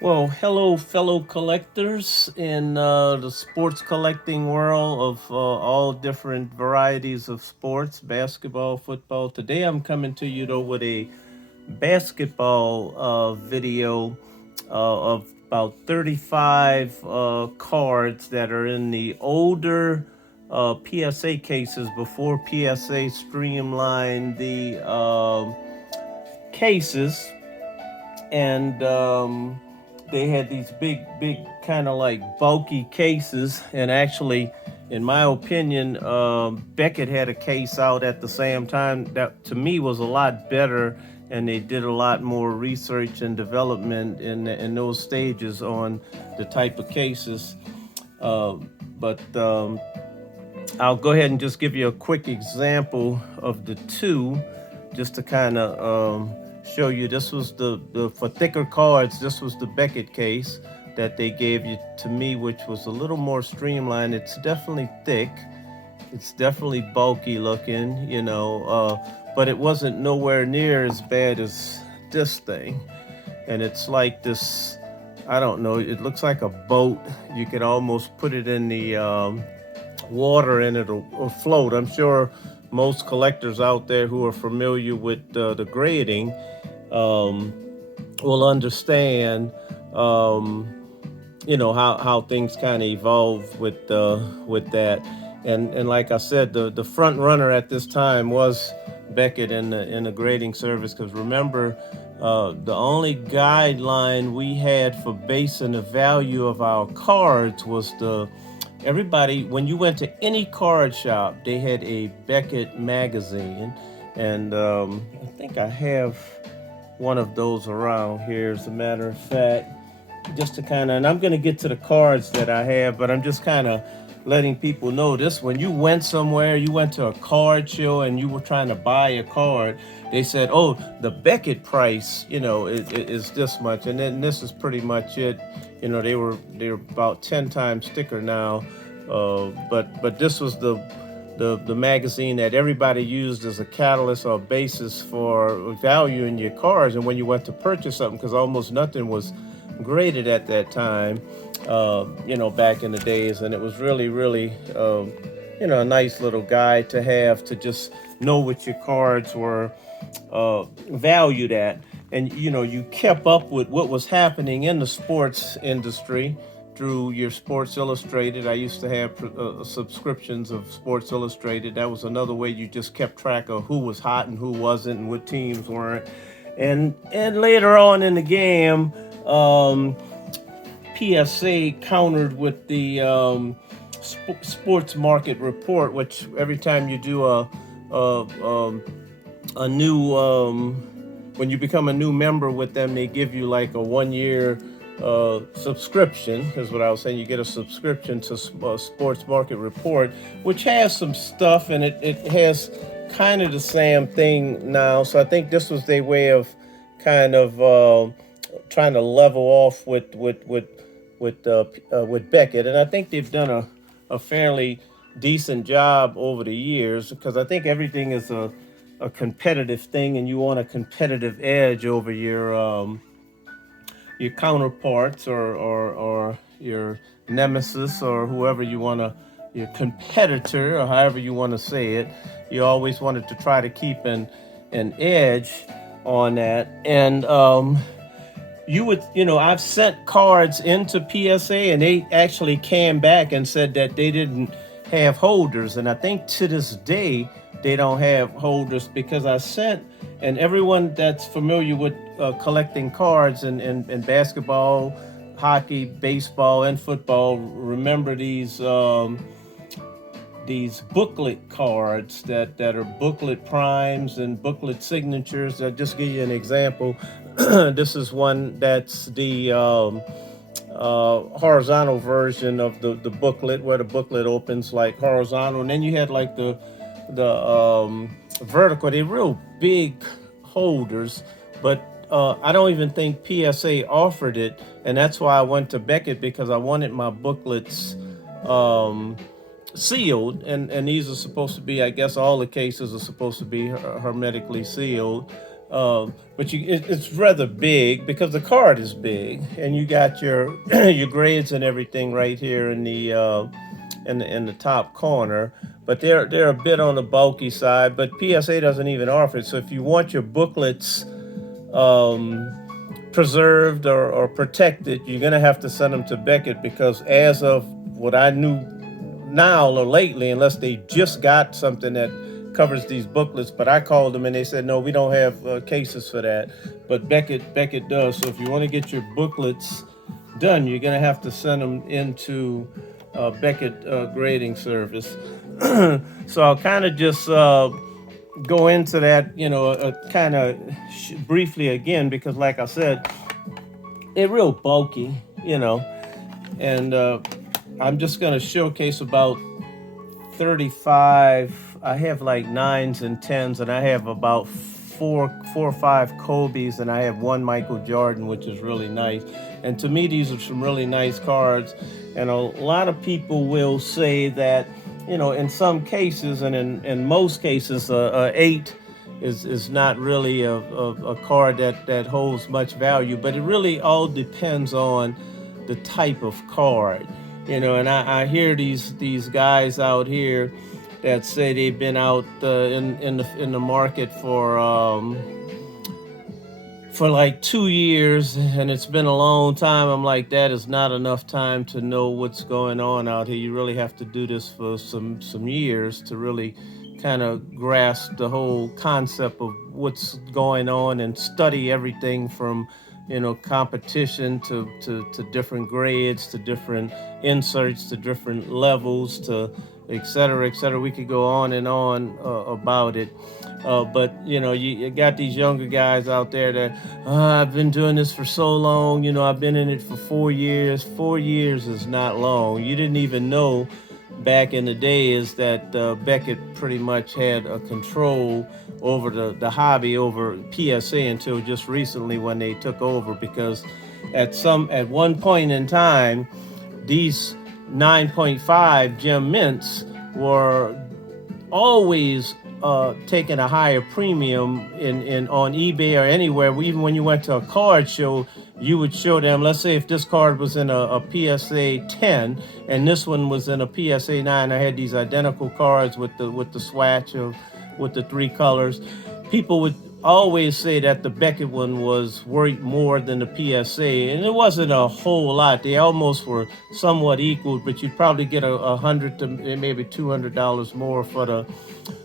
Well, hello, fellow collectors in the sports collecting world of all different varieties of sports, basketball, football. Today I'm coming to you though with a basketball video of about 35 cards that are in the older PSA cases before PSA streamlined the cases and they had these big, kind of like bulky cases. And actually, in my opinion, Beckett had a case out at the same time that to me was a lot better, and they did a lot more research and development in those stages on the type of cases. Uh, but I'll go ahead and just give you a quick example of the two, just to kind of show you. This was the for thicker cards. This was the Beckett case that they gave you to me, which was a little more streamlined. It's definitely thick. It's definitely bulky looking, but it wasn't nowhere near as bad as this thing. And it's like this. I don't know. It looks like a boat. You could almost put it in the water and it'll float. I'm sure most collectors out there who are familiar with the grading um, will understand, how things kind of evolve with that. And like I said, the front runner at this time was Beckett in the grading service. Because remember, the only guideline we had for basing the value of our cards was the everybody when you went to any card shop, they had a Beckett magazine. And I think I have one of those around here, as a matter of fact, just to kind of, and I'm going to get to the cards that I have, but I'm just kind of letting people know this. When you went somewhere, you went to a card show and you were trying to buy a card, they said, oh, the Beckett price, is this much. And then this is pretty much it. They were about 10 times thicker now. But this was the magazine that everybody used as a catalyst or a basis for valuing your cars. And when you went to purchase something, because almost nothing was graded at that time, back in the days. And it was really, really, a nice little guide to have to just know what your cards were valued at. And, you kept up with what was happening in the sports industry through your Sports Illustrated. I used to have subscriptions of Sports Illustrated. That was another way you just kept track of who was hot and who wasn't and what teams weren't. And later on in the game, PSA countered with the sports market report, which every time you do a new when you become a new member with them, they give you like a 1 year subscription, is what I was saying. You get a subscription to Sports Market Report, which has some stuff, and it has kind of the same thing now. So I think this was their way of kind of trying to level off with Beckett, and I think they've done a fairly decent job over the years, because I think everything is a competitive thing, and you want a competitive edge over your counterparts, or your nemesis, or whoever you want to, your competitor, or however you want to say it. You always wanted to try to keep an edge on that. And I've sent cards into PSA, and they actually came back and said that they didn't have holders. And I think to this day they don't have holders, because I sent, and everyone that's familiar with collecting cards in basketball, hockey, baseball, and football remember these booklet cards that are booklet primes and booklet signatures. I'll just give you an example. This is one that's the horizontal version of the booklet, where the booklet opens like horizontal, and then you had like the vertical. They're real big holders, but I don't even think PSA offered it, and that's why I went to Beckett, because I wanted my booklets sealed, and these are supposed to be, I guess all the cases are supposed to be hermetically sealed. But it's rather big because the card is big, and you got your your grades and everything right here in the top corner. But they're a bit on the bulky side. But PSA doesn't even offer it. So if you want your booklets um, preserved or protected, you're gonna have to send them to Beckett because as of what I knew now or lately, unless they just got something that covers these booklets. But I called them and they said no, we don't have cases for that. But Beckett does. So if you want to get your booklets done, you're gonna have to send them into Beckett grading service. So I'll kind of just go into that, kind of briefly again, because like I said, they're real bulky, and I'm just going to showcase about 35. I have like 9s and 10s, and I have about four or five Kobe's, and I have one Michael Jordan, which is really nice. And to me, these are some really nice cards. And a lot of people will say that, in some cases, and in most cases, a 8 is not really a card that holds much value. But it really all depends on the type of card. And I hear these guys out here that say they've been out in the market for like 2 years, and it's been a long time. I'm like, that is not enough time to know what's going on out here. You really have to do this for some years to really kind of grasp the whole concept of what's going on and study everything from competition to different grades, to different inserts, to different levels, to et cetera, et cetera. We could go on and on about it. But you got these younger guys out there that I've been doing this for so long. I've been in it for 4 years. 4 years is not long. You didn't even know back in the days that Beckett pretty much had a control over the hobby, over PSA, until just recently when they took over, because at one point in time, these 9.5 gem mints were always taking a higher premium on eBay or anywhere. Even when you went to a card show, you would show them, let's say if this card was in a PSA 10 and this one was in a PSA 9. I had these identical cards with the swatch with the 3 colors. People would always say that the Beckett one was worth more than the PSA, and it wasn't a whole lot. They almost were somewhat equal, but you'd probably get $100 to maybe $200 more for the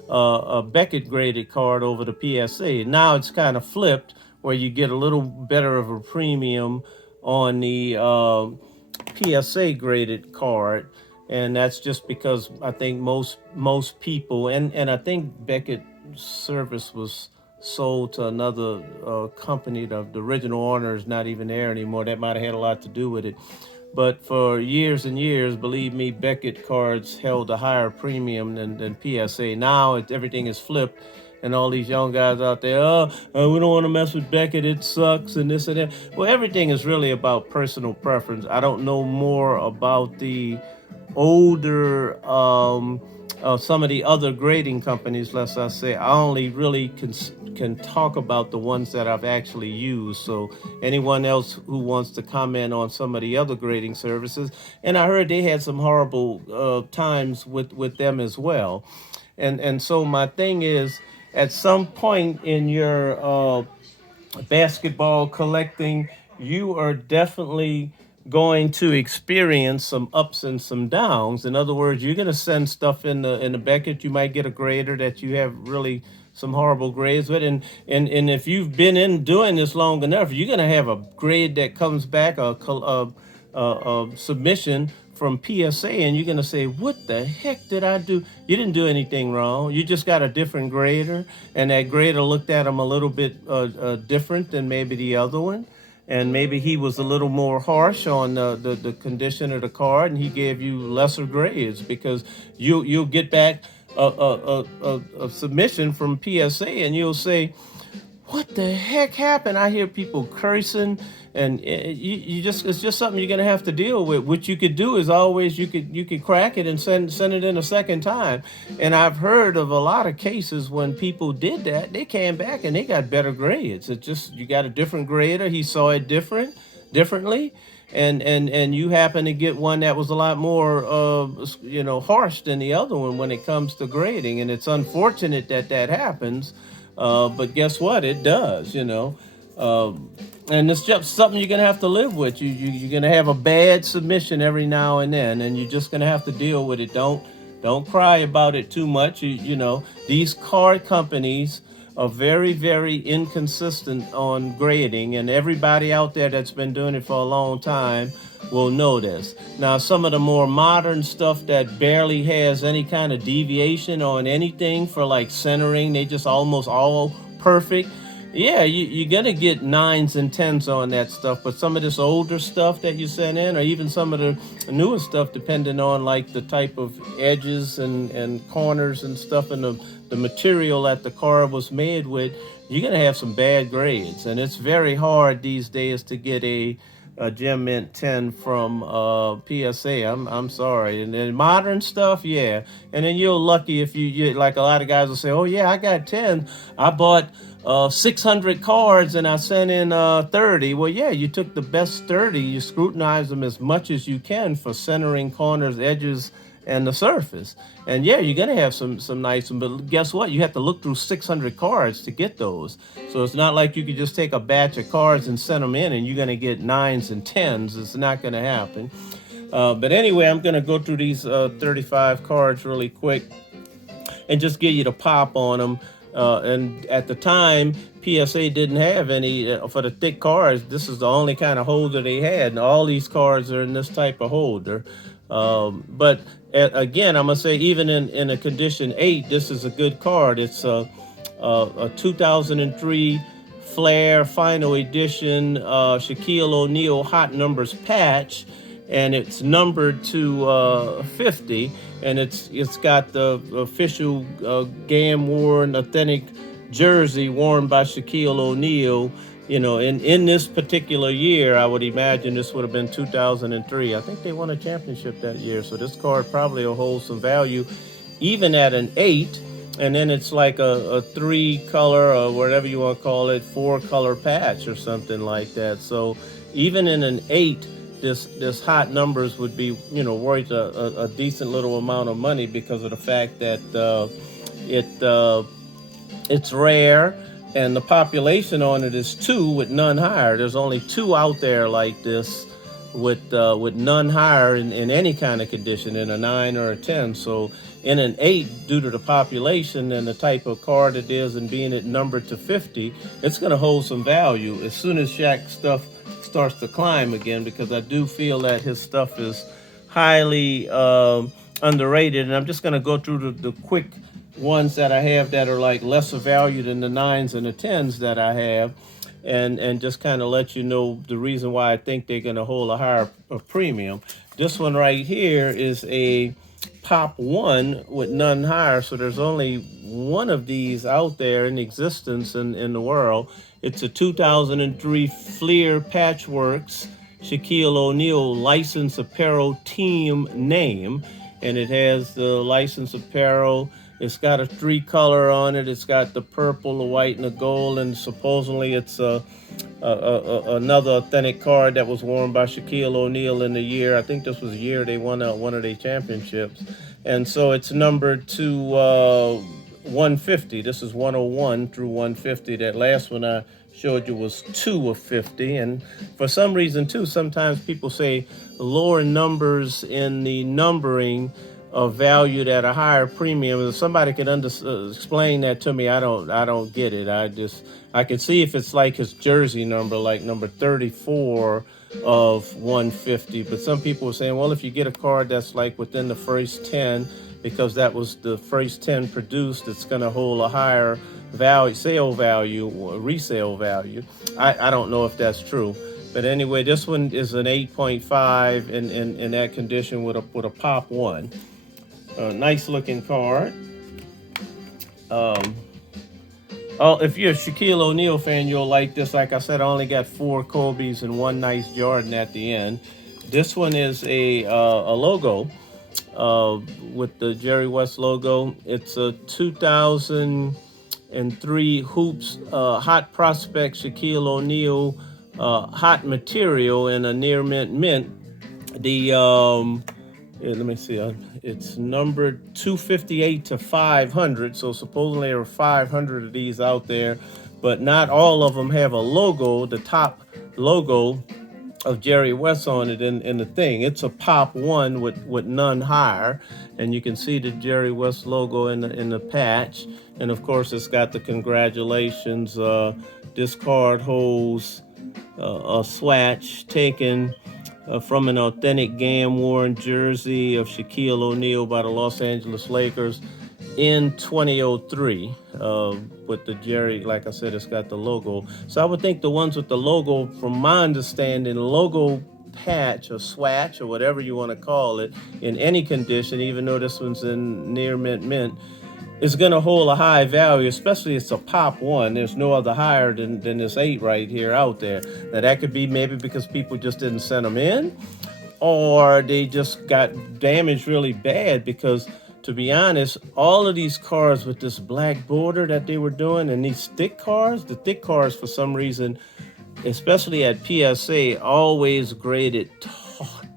a Beckett graded card over the PSA. Now it's kind of flipped, where you get a little better of a premium on the PSA graded card, and that's just because I think most people, and I think Beckett service was sold to another company. The original owner is not even there anymore. That might have had a lot to do with it. But for years and years, believe me, Beckett cards held a higher premium than PSA. Now everything is flipped, and all these young guys out there, we don't want to mess with Beckett, it sucks, and this and that. Well, everything is really about personal preference. I don't know more about the older some of the other grading companies. Let's I say, I only really can talk about the ones that I've actually used. So anyone else who wants to comment on some of the other grading services, and I heard they had some horrible times with them as well. And so my thing is, at some point in your basketball collecting, you are definitely going to experience some ups and some downs. In other words, you're going to send stuff in the Beckett. You might get a grader that you have really some horrible grades with, and if you've been in doing this long enough, you're going to have a grade that comes back, a submission from PSA, and you're going to say, what the heck did I do? You didn't do anything wrong. You just got a different grader, and that grader looked at them a little bit different than maybe the other one. And maybe he was a little more harsh on the condition of the card, and he gave you lesser grades, because you'll get back a submission from PSA, and you'll say, what the heck happened? I hear people cursing, and it's just something you're gonna have to deal with. What you could do is always you could crack it and send it in a second time. And I've heard of a lot of cases when people did that, they came back and they got better grades. It's just you got a different grader. He saw it differently, and you happen to get one that was a lot more harsh than the other one when it comes to grading. And it's unfortunate that that happens, but guess what, it does, and it's just something you're gonna have to live with. You're gonna have a bad submission every now and then, and you're just gonna have to deal with it. Don't cry about it too much. These card companies are very, very inconsistent on grading, and everybody out there that's been doing it for a long time will know this. Now, some of the more modern stuff that barely has any kind of deviation on anything for like centering, they just almost all perfect. Yeah, you're gonna get 9s and 10s on that stuff, but some of this older stuff that you sent in, or even some of the newer stuff, depending on like the type of edges and corners and stuff, and the material that the card was made with, you're gonna have some bad grades. And it's very hard these days to get a Gem Mint 10 from PSA. I'm sorry. And then modern stuff, yeah. And then you're lucky if you like, a lot of guys will say, oh yeah, I got 10. I bought 600 cards and I sent in 30. Well, yeah, you took the best 30. You scrutinize them as much as you can for centering, corners, edges, and the surface. And yeah, you're gonna have some nice ones, but guess what? You have to look through 600 cards to get those. So it's not like you could just take a batch of cards and send them in and you're gonna get 9s and 10s. It's not gonna happen. But anyway, I'm gonna go through these 35 cards really quick and just give you the pop on them. And at the time, PSA didn't have any for the thick cards. This is the only kind of holder they had, and all these cards are in this type of holder. But again, I'm gonna say, even in a condition 8, this is a good card. It's a 2003 Flair Final Edition Shaquille O'Neal Hot Numbers patch, and it's numbered to 50, and it's got the official game worn authentic jersey worn by Shaquille O'Neal. In this particular year, I would imagine this would have been 2003. I think they won a championship that year, so this card probably will hold some value, even at an 8. And then it's like a 3-color, or whatever you want to call it, 4-color patch or something like that. So even in an 8, this hot numbers would be worth a decent little amount of money, because of the fact that it's rare, and the population on it is 2 with none higher. There's only 2 out there like this with none higher in any kind of condition, in a 9 or a 10. So in an 8, due to the population and the type of card it is, and being it numbered to 50, it's going to hold some value as soon as Shaq's stuff starts to climb again, because I do feel that his stuff is highly underrated. And I'm just going to go through the quick ones that I have that are like lesser value than the 9s and the 10s that I have, and just kind of let you know the reason why I think they're going to hold a higher premium. This one right here is a Pop 1 with none higher, so there's only one of these out there in existence in the world. It's a 2003 Flear Patchworks Shaquille O'Neal License Apparel team name, and it has the license apparel. It's got a 3-color on it. It's got the purple, the white, and the gold, and supposedly it's another authentic card that was worn by Shaquille O'Neal in the year. I think this was the year they won one of their championships. And so it's numbered to 150. This is 101 through 150. That last one I showed you was 2 of 50. And for some reason, too, sometimes people say lower numbers in the numbering are valued at a higher premium. If somebody could explain that to me, I don't get it. I can see if it's like his jersey number, like number 34 of 150. But some people are saying, well, if you get a card that's like within the first 10, because that was the first 10 produced, it's going to hold a higher value, sale value, or resale value. I don't know if that's true. But anyway, this one is an 8.5 in that condition with a Pop 1. Nice looking card. Oh, if you're a Shaquille O'Neal fan, you'll like this. Like I said, I only got 4 Kobe's and one nice Jordan at the end. This one is a logo uh, with the Jerry West logo. It's a 2003 Hoops Hot Prospect Shaquille O'Neal hot material in a near mint. The let me see. It's numbered 258 to 500. So supposedly there are 500 of these out there, but not all of them have a logo. The top logo of Jerry West on it in the thing. It's a pop one with none higher, and you can see the Jerry West logo in the patch. And of course, it's got the congratulations. This card holds a swatch taken from an authentic gam-worn jersey of Shaquille O'Neal by the Los Angeles Lakers in 2003 with the Jerry, like I said, it's got the logo. So I would think the ones with the logo, from my understanding, logo patch or swatch or whatever you want to call it, in any condition, even though this one's in near mint, is going to hold a high value, especially it's a pop one. There's no other higher than this 8 right here out there. Now that could be maybe because people just didn't send them in, or they just got damaged really bad, because to be honest, all of these cars with this black border that they were doing, and these thick cars, the thick cars for some reason, especially at PSA, always graded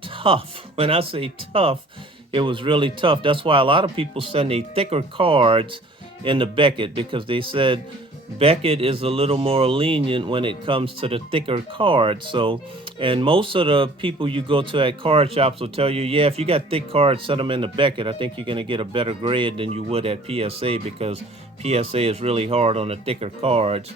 tough. When I say tough, it was really tough. That's why a lot of people send a thicker cards in the Beckett, because they said Beckett is a little more lenient when it comes to the thicker cards. So, and most of the people you go to at card shops will tell you, yeah, if you got thick cards, set them in the Beckett. I think you're going to get a better grade than you would at PSA, because PSA is really hard on the thicker cards.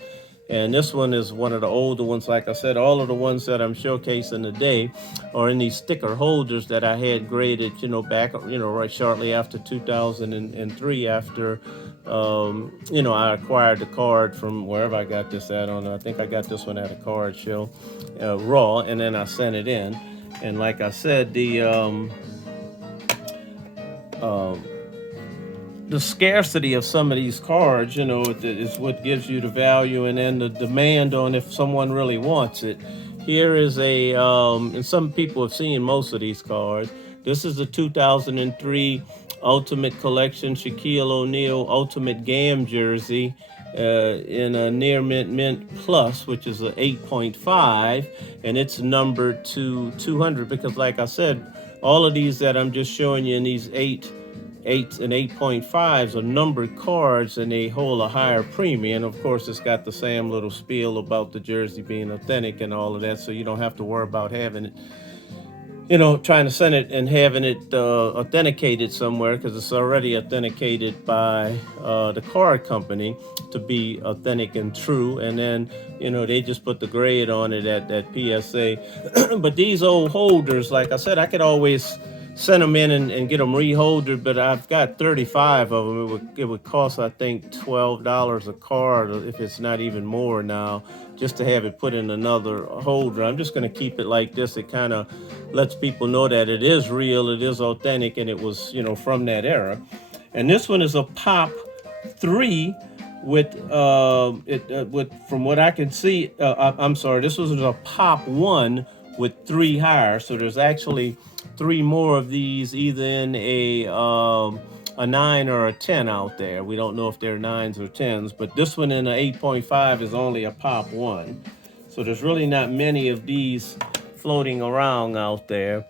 And this one is one of the older ones. Like I said, all of the ones that I'm showcasing today are in these sticker holders that I had graded, back, right shortly after 2003, after, I acquired the card from wherever I got this at. I think I got this one at a card show, raw, and then I sent it in. And like I said, the scarcity of some of these cards, is what gives you the value, and then the demand on if someone really wants it. Here is and some people have seen most of these cards. This is the 2003 Ultimate Collection Shaquille O'Neal Ultimate Gam jersey in a near mint plus, which is an 8.5, and it's numbered to 200, because like I said, all of these that I'm just showing you in these 8s and 8.5s are numbered cards, and they hold a higher premium. Of course, it's got the same little spiel about the jersey being authentic and all of that, so you don't have to worry about having it, trying to send it and having it authenticated somewhere, because it's already authenticated by the card company to be authentic and true. And then, they just put the grade on it at PSA. But these old holders, like I said, I could always send them in and get them reholdered, but I've got 35 of them. It would cost, I think, $12 a card, if it's not even more now, just to have it put in another holder. I'm just going to keep it like this. It kind of lets people know that it is real, it is authentic, and it was, from that era. And this one is a Pop 3 with from what I can see, I'm sorry, this was a Pop 1 with 3 higher. So there's actually 3 more of these, either in a 9 or a 10 out there. We don't know if they're 9s or 10s, but this one in an 8.5 is only a Pop 1. So there's really not many of these floating around out there.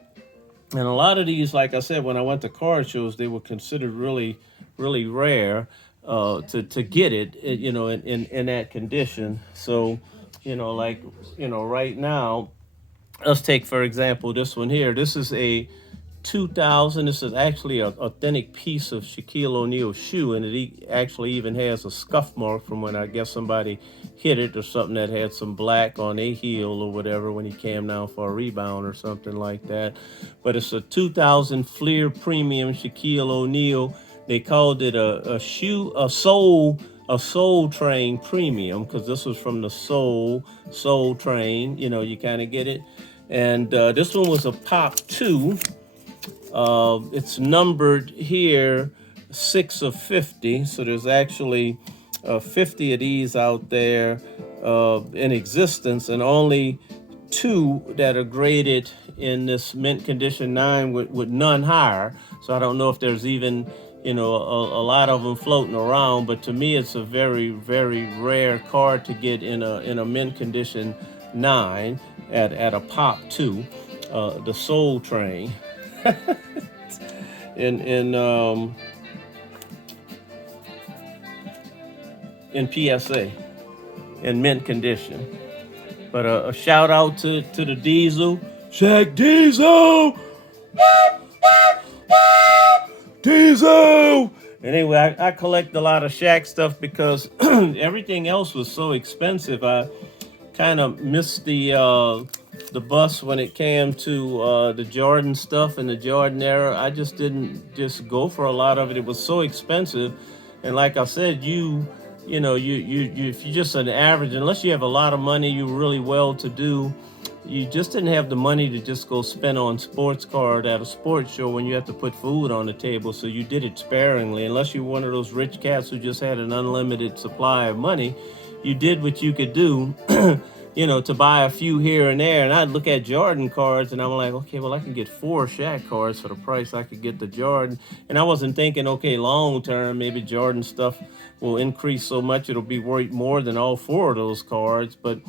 And a lot of these, like I said, when I went to card shows, they were considered really, really rare to get it, in that condition. So, right now, let's take, for example, this one here. This is a 2000. This is actually an authentic piece of Shaquille O'Neal's shoe, and it actually even has a scuff mark from when I guess somebody hit it or something that had some black on a heel or whatever when he came down for a rebound or something like that. But it's a 2000 Flear Premium Shaquille O'Neal. They called it a Soul Train Premium, because this was from the Soul Train. You kind of get it. And this one was a Pop 2. It's numbered here 6 of 50. So there's actually 50 of these out there in existence, and only two that are graded in this mint condition 9 with none higher. So I don't know if there's even, a lot of them floating around. But to me, it's a very, very rare card to get in a mint condition 9 at a pop 2, the Soul Train in in PSA in mint condition. But a shout out to the Diesel, Shaq Diesel, Diesel. Anyway, I collect a lot of Shaq stuff because everything else was so expensive. I kind of missed the bus when it came to the Jordan stuff and the Jordan era. I just didn't just go for a lot of it. It was so expensive, and like I said, you if you're just an average, unless you have a lot of money, you're really well to do. You just didn't have the money to just go spend on sports card at a sports show when you have to put food on the table. So you did it sparingly, unless you're one of those rich cats who just had an unlimited supply of money. You did what you could do, to buy a few here and there. And I'd look at Jordan cards and I'm like, okay, well, I can get 4 Shaq cards for the price I could get the Jordan. And I wasn't thinking, okay, long term, maybe Jordan stuff will increase so much it'll be worth more than all 4 of those cards. But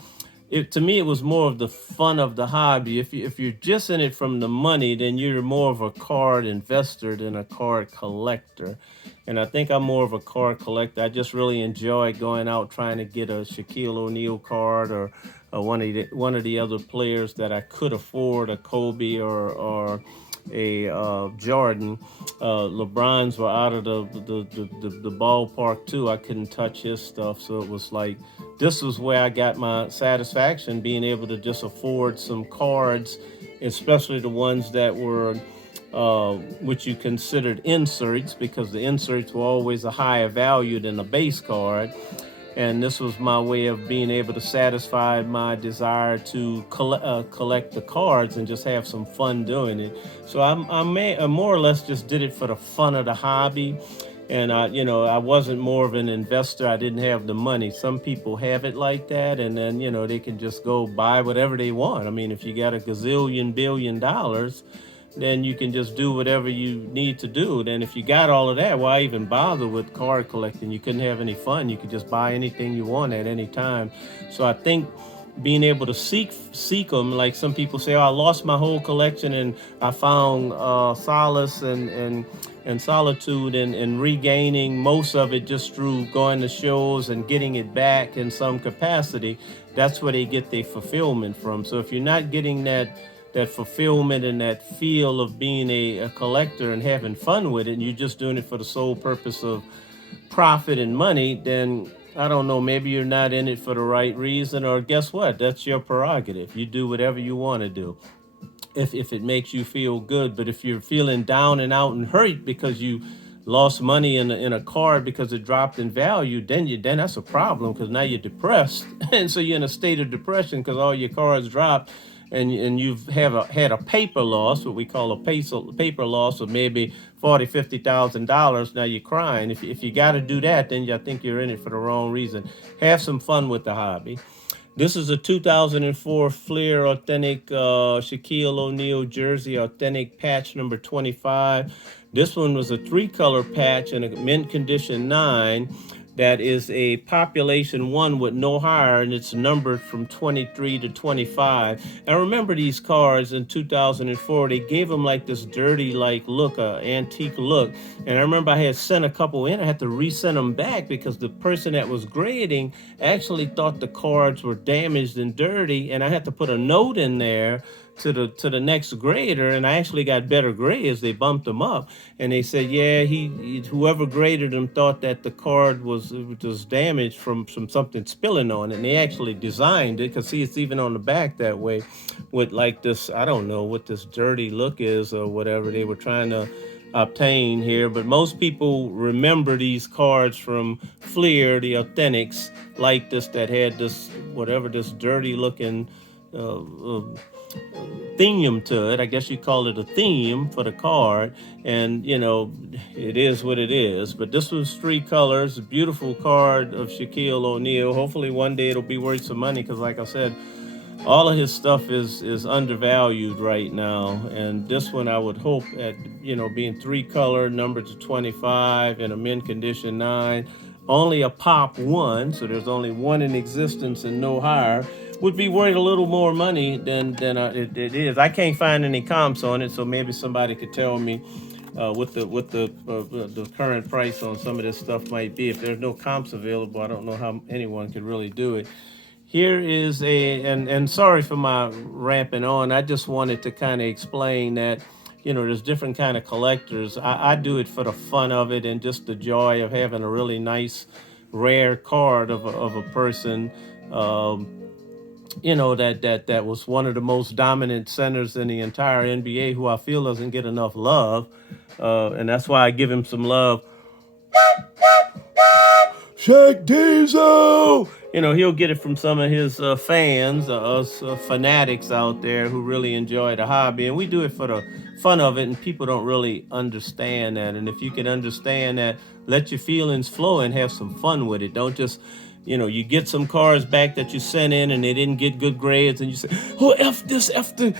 to me, it was more of the fun of the hobby. If you're just in it from the money, then you're more of a card investor than a card collector. And I think I'm more of a card collector. I just really enjoy going out trying to get a Shaquille O'Neal card, or one of the other players that I could afford, a Kobe or a Jordan. LeBron's were out of the ballpark too. I couldn't touch his stuff, so it was like this was where I got my satisfaction, being able to just afford some cards, especially the ones that were which you considered inserts, because the inserts were always a higher value than a base card. And this was my way of being able to satisfy my desire to collect the cards and just have some fun doing it. So I more or less just did it for the fun of the hobby. And I wasn't more of an investor. I didn't have the money. Some people have it like that, and then they can just go buy whatever they want. I mean, if you got a gazillion billion dollars, then you can just do whatever you need to do. Then if you got all of that, why even bother with card collecting? You couldn't have any fun. You could just buy anything you want at any time. So I think being able to seek them, like some people say, oh, I lost my whole collection and I found solace and solitude and regaining most of it just through going to shows and getting it back in some capacity. That's where they get their fulfillment from. So if you're not getting that fulfillment and that feel of being a collector and having fun with it, and you're just doing it for the sole purpose of profit and money, then I don't know, maybe you're not in it for the right reason, or guess what? That's your prerogative. You do whatever you want to do if it makes you feel good. But if you're feeling down and out and hurt because you lost money in a card because it dropped in value, then that's a problem, because now you're depressed. And so you're in a state of depression because all your cards dropped, and you've had a paper loss, what we call a paper loss of maybe $40,000-$50,000. Now you're crying. If you got to do that, then I think you're in it for the wrong reason. Have some fun with the hobby. This is a 2004 Flear Authentic Shaquille O'Neal jersey, authentic patch number 25. This one was a 3-color patch in a mint condition 9. That is a population 1 with no higher, and it's numbered from 23 to 25. I remember these cards in 2004, they gave them like this dirty look, antique look. And I remember I had sent a couple in. I had to resend them back because the person that was grading actually thought the cards were damaged and dirty, and I had to put a note in there to the next grader, and I actually got better grades. They bumped them up, and they said, yeah, whoever graded them thought that the card was damaged from something spilling on it, and they actually designed it, because see, it's even on the back that way, with like this, I don't know what this dirty look is or whatever they were trying to obtain here. But most people remember these cards from Flear, the authentics like this, that had this whatever this dirty looking theme to it. I guess you call it a theme for the card, and you know, it is what it is. But this was 3 colors, a beautiful card of Shaquille O'Neal. Hopefully one day it'll be worth some money, because like I said, all of his stuff is undervalued right now. And this one I would hope, at being 3-color, numbered to 25, and a mint condition 9, only a pop 1, so there's only one in existence and no higher, would be worth a little more money than it is. I can't find any comps on it, so maybe somebody could tell me what the current price on some of this stuff might be. If there's no comps available, I don't know how anyone could really do it. Here is and sorry for my ramping on. I just wanted to kind of explain that, there's different kind of collectors. I do it for the fun of it and just the joy of having a really nice, rare card of a person, that was one of the most dominant centers in the entire NBA, who I feel doesn't get enough love. And that's why I give him some love. Shaq Diesel! He'll get it from some of his fans, us fanatics out there who really enjoy the hobby. And we do it for the fun of it, and people don't really understand that. And if you can understand that, let your feelings flow and have some fun with it. Don't just, you get some cards back that you sent in and they didn't get good grades, and you say, oh, F this, F the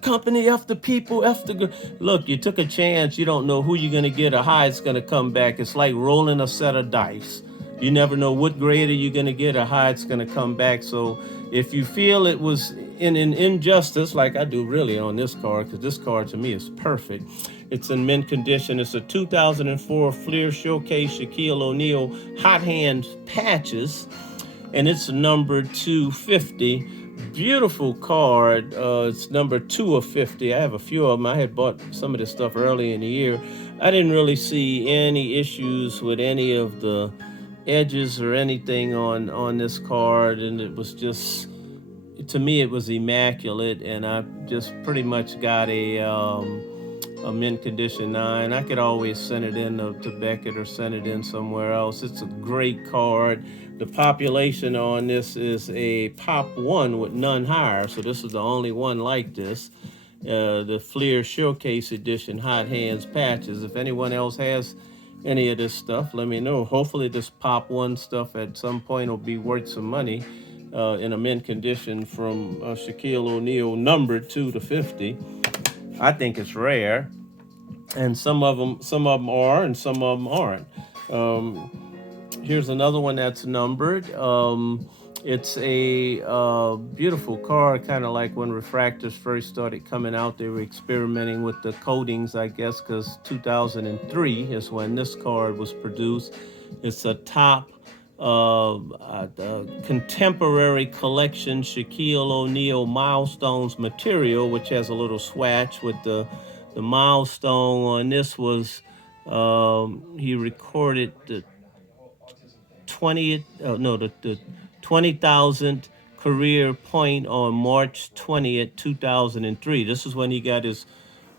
company, F the people, F the... Look, you took a chance. You don't know who you're going to get or how it's going to come back. It's like rolling a set of dice. You never know what grade are you going to get or how it's going to come back. So if you feel it was in an injustice, like I do really on this card, because this card to me is perfect. It's in mint condition. It's a 2004 Flear Showcase Shaquille O'Neal Hot Hand Patches, and it's number 250. Beautiful card. It's number 2 of 50. I have a few of them. I had bought some of this stuff early in the year. I didn't really see any issues with any of the edges or anything on this card, and it was just, to me, it was immaculate. And I just pretty much got a mint condition 9. I could always send it in to Beckett or send it in somewhere else. It's a great card. The population on this is a pop 1 with none higher, so this is the only one like this. The Flear Showcase Edition Hot Hands Patches. If anyone else has any of this stuff, let me know. Hopefully this pop 1 stuff at some point will be worth some money in a mint condition from Shaquille O'Neal, numbered 2 to 50. I think it's rare, and some of them are, and some of them aren't. Here's another one that's numbered. It's a beautiful card, kind of like when refractors first started coming out. They were experimenting with the coatings, I guess, because 2003 is when this card was produced. It's a top contemporary collection Shaquille O'Neal milestones material, which has a little swatch with the milestone on this was, he recorded the 20,000th career point on March 20th, 2003. This is when he got his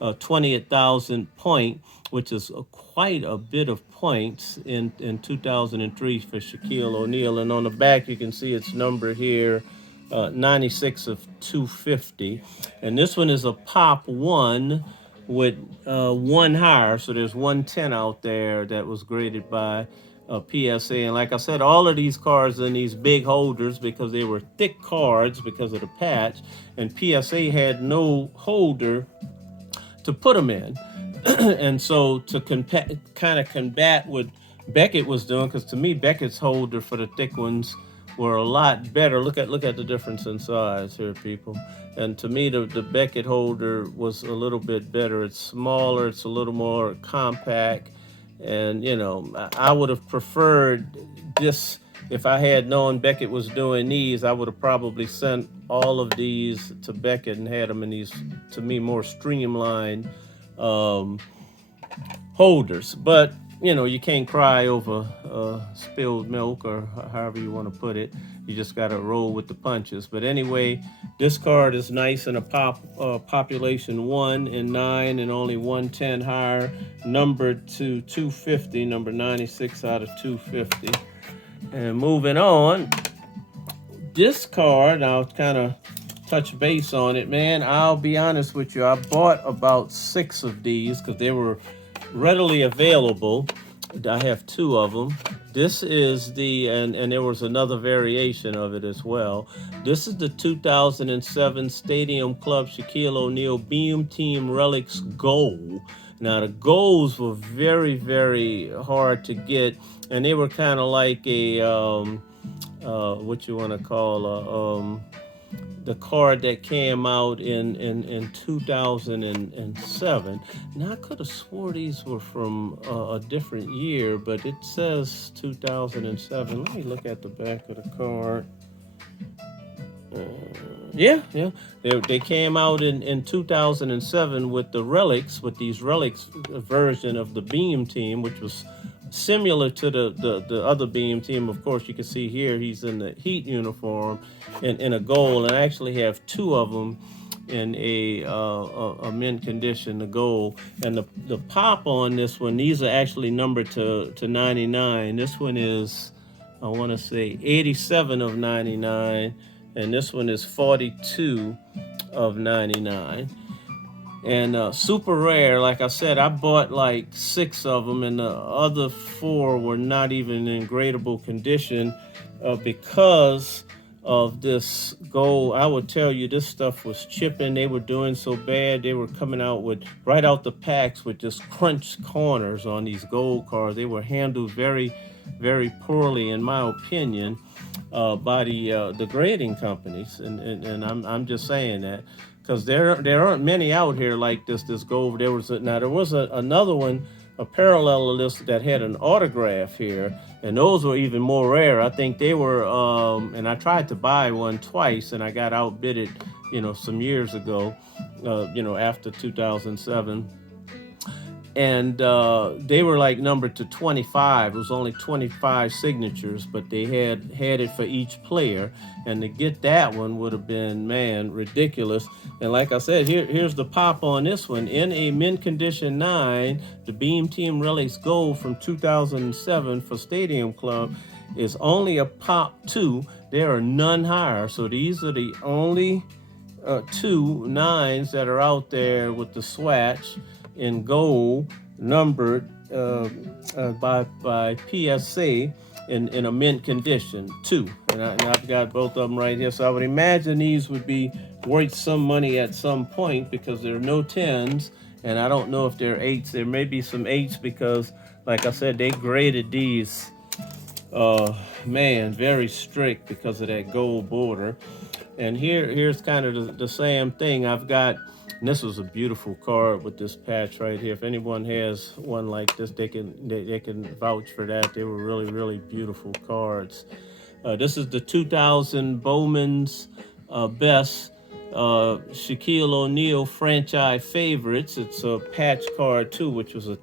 20,000th point, which is quite a bit of points in 2003 for Shaquille O'Neal. And on the back, you can see its number here, 96 of 250. And this one is a pop 1 with 1 higher. So there's 110 out there that was graded by PSA. And like I said, all of these cards in these big holders, because they were thick cards because of the patch, and PSA had no holder to put them in. And so to kind of combat what Beckett was doing, because to me Beckett's holder for the thick ones were a lot better. Look at the difference in size here, people. And to me the Beckett holder was a little bit better. It's smaller, it's a little more compact. And, I would have preferred this. If I had known Beckett was doing these, I would have probably sent all of these to Beckett and had them in these, to me, more streamlined holders. But, you can't cry over spilled milk, or however you want to put it. You just got to roll with the punches. But anyway, this card is nice in a population 1 and 9 and only 110 higher, numbered to 250, number 96 out of 250. And moving on, this card, I'll kind of touch base on it, man. I'll be honest with you. I bought about 6 of these because they were readily available. I have 2 of them. This is the, and there was another variation of it as well. This is the 2007 Stadium Club Shaquille O'Neal Beam Team Relics Gold. Now, the golds were very, very hard to get, and they were kind of like a, what you want to call the card that came out in 2007. Now, I could have swore these were from a different year, but it says 2007. Let me look at the back of the card. Yeah. They came out in 2007 with the Relics, with these Relics version of the Beam Team, which was similar to the other Beam Team. Of course, you can see here he's in the Heat uniform in a gold, and I actually have 2 of them in a mint condition, the gold. And the pop on this one, these are actually numbered to 99. This one is, I want to say, 87 of 99. And this one is 42 of 99. And super rare. Like I said, I bought like 6 of them, and the other 4 were not even in gradable condition because of this gold. I would tell you, this stuff was chipping. They were doing so bad. They were coming out with, right out the packs, with just crunched corners on these gold cards. They were handled very, very poorly, in my opinion, by the grading companies, and I'm just saying that because there aren't many out here like this gold. There was another one, a parallel to this, that had an autograph here, and those were even more rare. I think they were, and I tried to buy one twice, and I got outbidded, some years ago, after 2007. And they were like numbered to 25. It was only 25 signatures, but they had it for each player. And to get that one would have been, man, ridiculous. And like I said, here's the pop on this one. In a mint condition 9, the Beam Team Relics Gold from 2007 for Stadium Club is only a pop 2. There are none higher. So these are the only 2 9s that are out there with the swatch in gold, numbered by PSA in a mint condition, 2. And I've got both of them right here. So I would imagine these would be worth some money at some point because there are no 10s, and I don't know if they're 8s. There may be some 8s because, like I said, they graded these, very strict because of that gold border. And here's kind of the same thing. I've got, and this was a beautiful card with this patch right here. If anyone has one like this, they can vouch for that. They were really, really beautiful cards. This is the 2000 Bowman's Best Shaquille O'Neal franchise favorites. It's a patch card too, which was a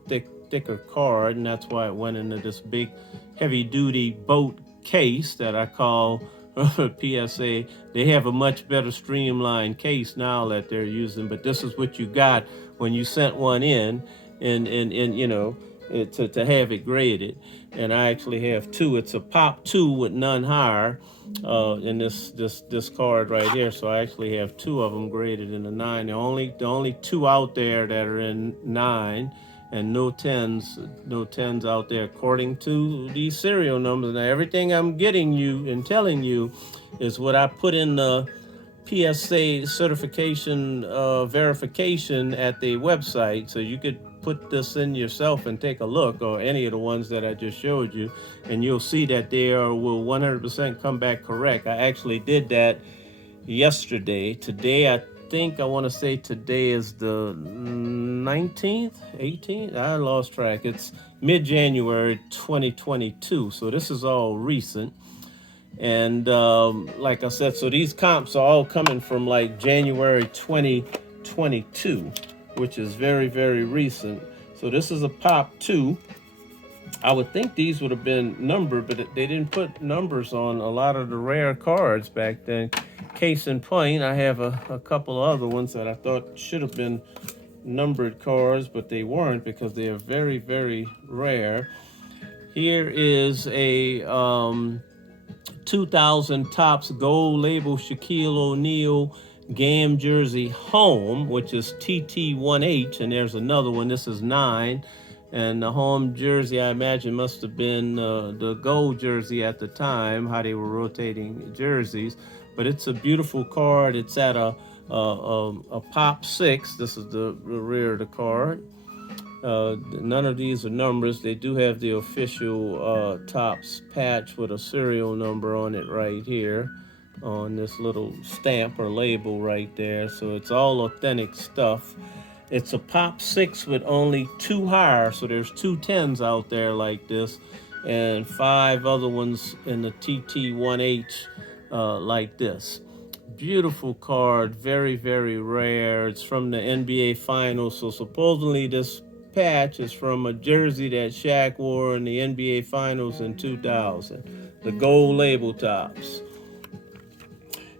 thicker card, and that's why it went into this big, heavy-duty boat case that I call PSA. They have a much better streamlined case now that they're using, but this is what you got when you sent one in, and to have it graded. And I actually have 2. It's a pop 2 with none higher in this card right here. So I actually have 2 of them graded in a 9. The only 2 out there that are in 9. And no 10s out there according to these serial numbers. Now, everything I'm getting you and telling you is what I put in the PSA certification verification at the website. So you could put this in yourself and take a look, or any of the ones that I just showed you, and you'll see that they will 100% come back correct. I actually did that yesterday. Today, I want to say today is the 19th, 18th. I lost track. It's mid-January 2022. So this is all recent. And like I said, so these comps are all coming from like January 2022, which is very, very recent. So this is a pop 2. I would think these would have been numbered, but they didn't put numbers on a lot of the rare cards back then. Case in point, I have a couple other ones that I thought should have been numbered cards, but they weren't because they are very, very rare. Here is a 2000 Topps Gold Label Shaquille O'Neal game jersey home, which is TT1H, and there's another one. This is 9. And the home jersey, I imagine, must have been the gold jersey at the time, how they were rotating jerseys. But it's a beautiful card. It's at a pop 6. This is the rear of the card. None of these are numbers. They do have the official Topps patch with a serial number on it right here, on this little stamp or label right there. So it's all authentic stuff. It's a pop 6 with only 2 higher, so there's 2 10s out there like this, and 5 other ones in the TT1H like this. Beautiful card, very, very rare. It's from the NBA Finals, so supposedly this patch is from a jersey that Shaq wore in the NBA Finals in 2000, the gold label Topps.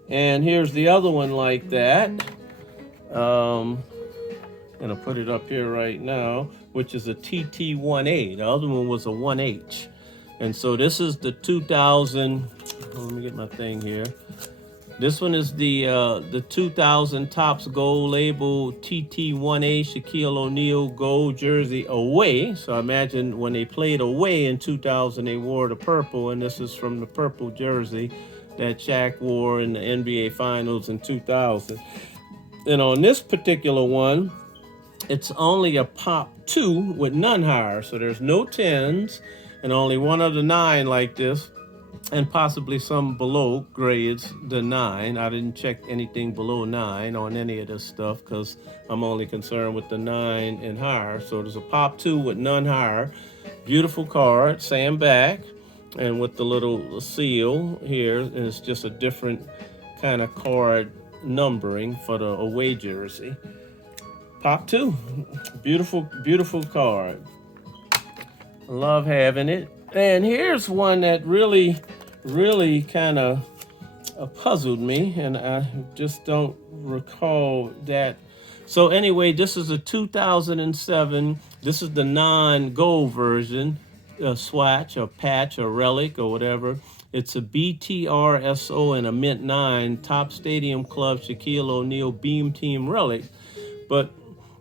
And here's the other one like that. Gonna put it up here right now, which is a TT1A. The other one was a 1H. And so this is the 2000, let me get my thing here. This one is the 2000 Topps Gold Label TT1A Shaquille O'Neal Gold Jersey away. So I imagine when they played away in 2000, they wore the purple, and this is from the purple jersey that Shaq wore in the NBA Finals in 2000. And on this particular one, it's only a pop 2 with none higher. So there's no 10s and only one other 9 like this, and possibly some below grades the 9. I didn't check anything below 9 on any of this stuff because I'm only concerned with the 9 and higher. So there's a pop 2 with none higher. Beautiful card, sand back, and with the little seal here, and it's just a different kind of card numbering for the away jersey. Pop 2, beautiful, beautiful card. Love having it. And here's one that really kind of puzzled me, and I just don't recall that. So anyway, this is a 2007. This is the non-gold version, a swatch, a patch, a relic, or whatever. It's a BTRSO and a mint 9 Topps Stadium Club Shaquille O'Neal Beam Team relic. But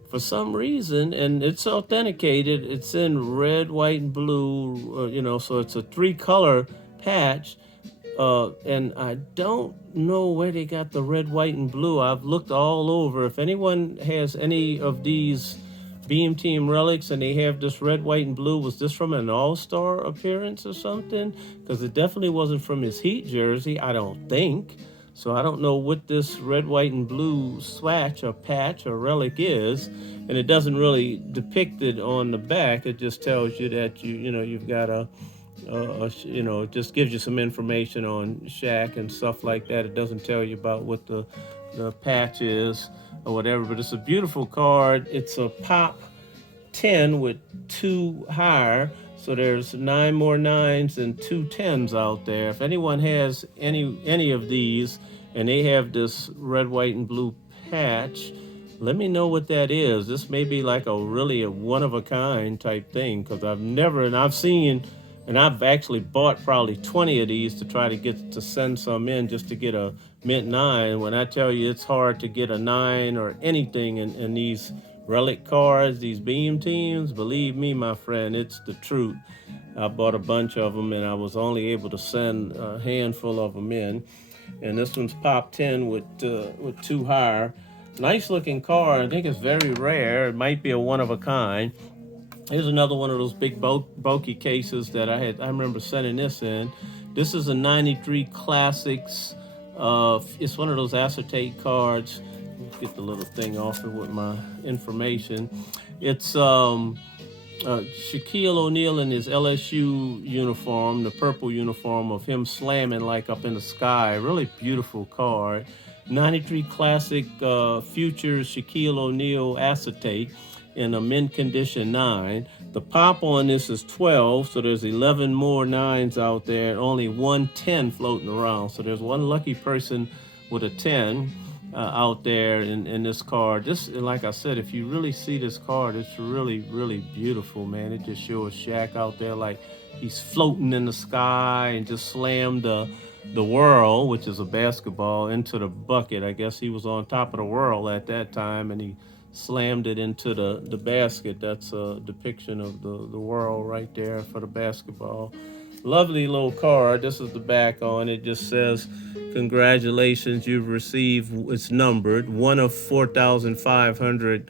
for some reason, and it's authenticated, it's in red, white, and blue, so it's a 3-color patch. And I don't know where they got the red, white, and blue. I've looked all over. If anyone has any of these Beam Team relics and they have this red, white, and blue, was this from an all-star appearance or something? Because it definitely wasn't from his Heat jersey, I don't think. So I don't know what this red, white, and blue swatch or patch or relic is, and it doesn't really depict it on the back. It just tells you that you've got it just gives you some information on Shaq and stuff like that. It doesn't tell you about what the patch is or whatever. But it's a beautiful card. It's a pop 10 with 2 higher. So there's 9 more 9s and 2 10s out there. If anyone has any of these and they have this red, white, and blue patch, let me know what that is. This may be like a one-of-a-kind type thing, because I've actually bought probably 20 of these to try to send some in just to get a mint 9. When I tell you it's hard to get a 9 or anything in these relic cards, these Beam Teams, believe me, my friend, it's the truth. I bought a bunch of them, and I was only able to send a handful of them in. And this one's pop 10 with 2 higher. Nice looking card. I think it's very rare. It might be a one-of-a-kind. Here's another one of those big bulky cases that I remember sending this in. This is a 93 Classics. It's one of those acetate cards. Let's get the little thing off it with my information. It's Shaquille O'Neal in his LSU uniform, the purple uniform of him slamming like up in the sky. Really beautiful card. 93 Classic Futures Shaquille O'Neal acetate in a mint condition 9. The pop on this is 12, so there's 11 more 9s out there, and only 1 10 floating around. So there's one lucky person with a 10 out there in this card. This, like I said, if you really see this card, it's really, really beautiful, man. It just shows Shaq out there like he's floating in the sky and just slammed the whirl, which is a basketball, into the bucket. I guess he was on top of the whirl at that time, and he slammed it into the basket. That's a depiction of the whirl right there for the basketball. Lovely little card. This is the back on it. Just says, congratulations, you've received, it's numbered, one of 4,500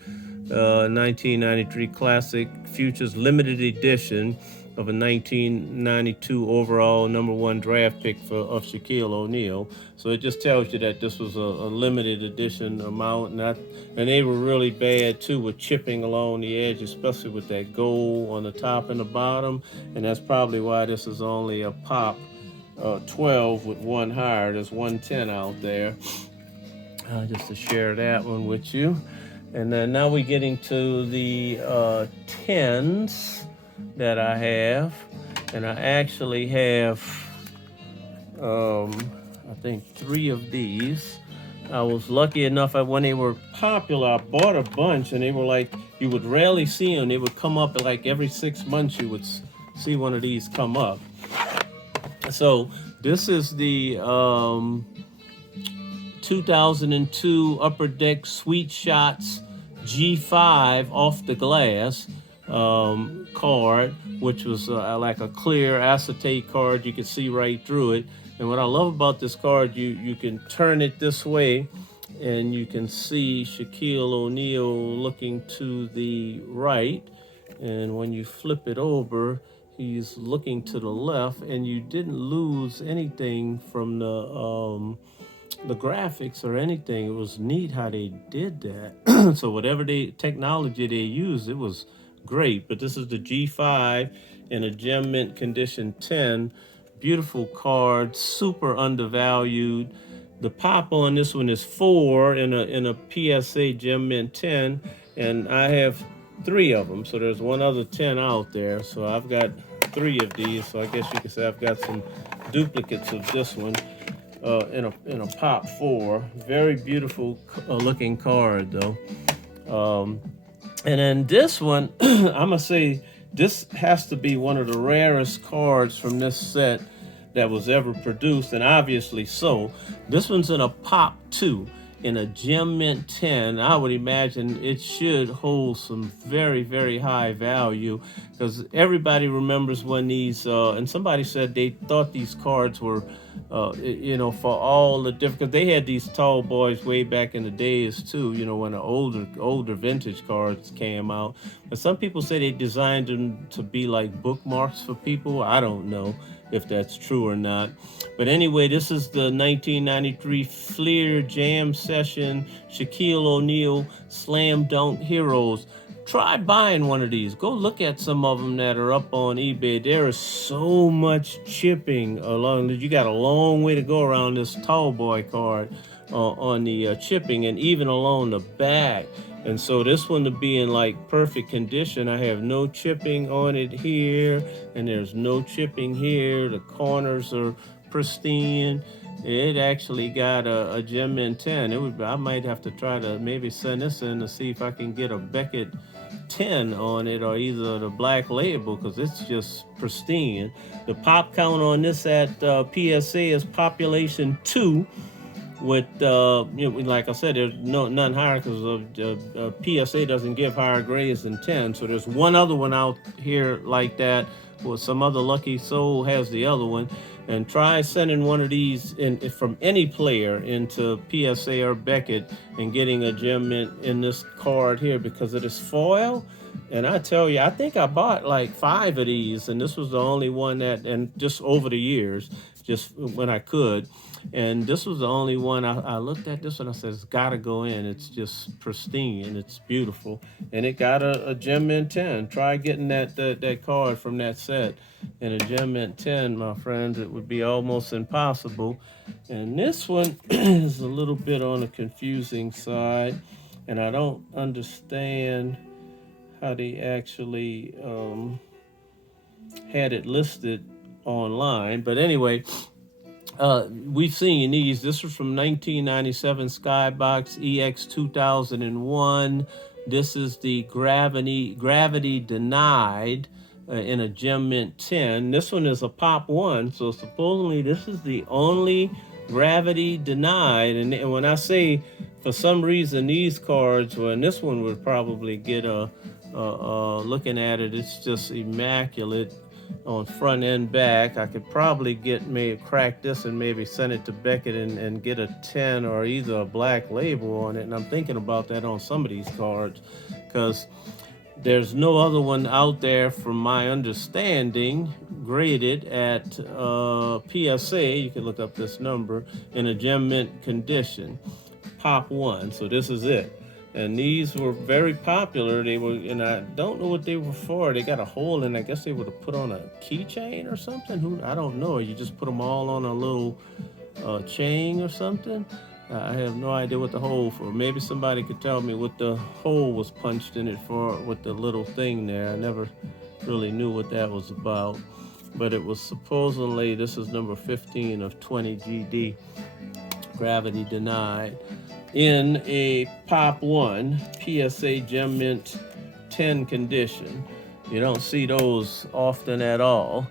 1993 Classic Futures limited edition of a 1992 overall #1 draft pick of Shaquille O'Neal. So it just tells you that this was a limited edition amount, and they were really bad too with chipping along the edge, especially with that gold on the top and the bottom. And that's probably why this is only a pop 12 with one higher. There's 110 out there. Just to share that one with you. And then now we're getting to the 10s that I have. And I actually have, I think 3 of these. I was lucky enough that when they were popular, I bought a bunch, and they were like, you would rarely see them. They would come up like every 6 months, you would see one of these come up. So this is the 2002 Upper Deck Sweet Shots G5 off the glass card, which was like a clear acetate card. You could see right through it. And what I love about this card, you can turn it this way and you can see Shaquille O'Neal looking to the right. And when you flip it over, he's looking to the left, and you didn't lose anything from the graphics or anything. It was neat how they did that. So whatever technology they used, it was great. But this is the G5 in a gem mint condition 10. Beautiful card, super undervalued. The pop on this one is 4 in a PSA gem mint 10, and I have 3 of them. So there's one other 10 out there. So I've got 3 of these. So I guess you could say I've got some duplicates of this one. In a pop 4. Very beautiful looking card though. And then this one, I'm gonna say this has to be one of the rarest cards from this set that was ever produced, and obviously so. This one's in a pop 2 in a gem mint 10. I would imagine it should hold some very, very high value, because everybody remembers when these, and somebody said they thought these cards were, for all the different, because they had these tall boys way back in the days too, when the older vintage cards came out. But some people say they designed them to be like bookmarks for people. I don't know if that's true or not. But anyway, this is the 1993 Flear Jam Session Shaquille O'Neal Slam Dunk Heroes. Try buying one of these. Go look at some of them that are up on eBay. There is so much chipping along. You got a long way to go around this tall boy card on the chipping, and even along the back. And so this one to be in like perfect condition. I have no chipping on it here, and there's no chipping here. The corners are pristine. It actually got a gem mint 10. I might have to try to maybe send this in to see if I can get a Beckett 10 on it, or either the black label, because it's just pristine. The pop count on this at PSA is population 2. With like I said, there's none higher, because PSA doesn't give higher grades than 10. So there's one other one out here like that. Well, some other lucky soul has the other one. And try sending one of these from any player into PSA or Beckett and getting a gem mint in this card here, because of this foil. And I tell you, I think I bought like 5 of these, and this was the only one that, and just over the years, just when I could. And this was the only one I looked at this one. I said, it's got to go in. It's just pristine. It's beautiful. And it got a gem mint 10. Try getting that card from that set in a gem mint 10, my friends. It would be almost impossible. And this one is a little bit on the confusing side. And I don't understand how they actually had it listed online. But anyway, we've seen these. This was from 1997 Skybox EX 2001. This is the Gravity Denied. in a gem mint 10. This one is a pop 1, so supposedly this is the only gravity denied. And when I say for some reason these cards, well, and this one would probably get a looking at it, it's just immaculate on front and back. I could probably maybe crack this and maybe send it to Beckett and get a 10 or either a black label on it. And I'm thinking about that on some of these cards, because there's no other one out there, from my understanding, graded at PSA. You can look up this number, in a gem mint condition, pop 1. So this is it. And these were very popular. They were, and I don't know what they were for. They got a hole in. I guess they would have put on a keychain or something. I don't know. You just put them all on a little chain or something. I have no idea what the hole for. Maybe somebody could tell me what the hole was punched in it for, with the little thing there. I never really knew what that was about. But it was supposedly, this is number 15 of 20 GD, gravity denied, in a pop 1 PSA gem mint 10 condition. You don't see those often at all.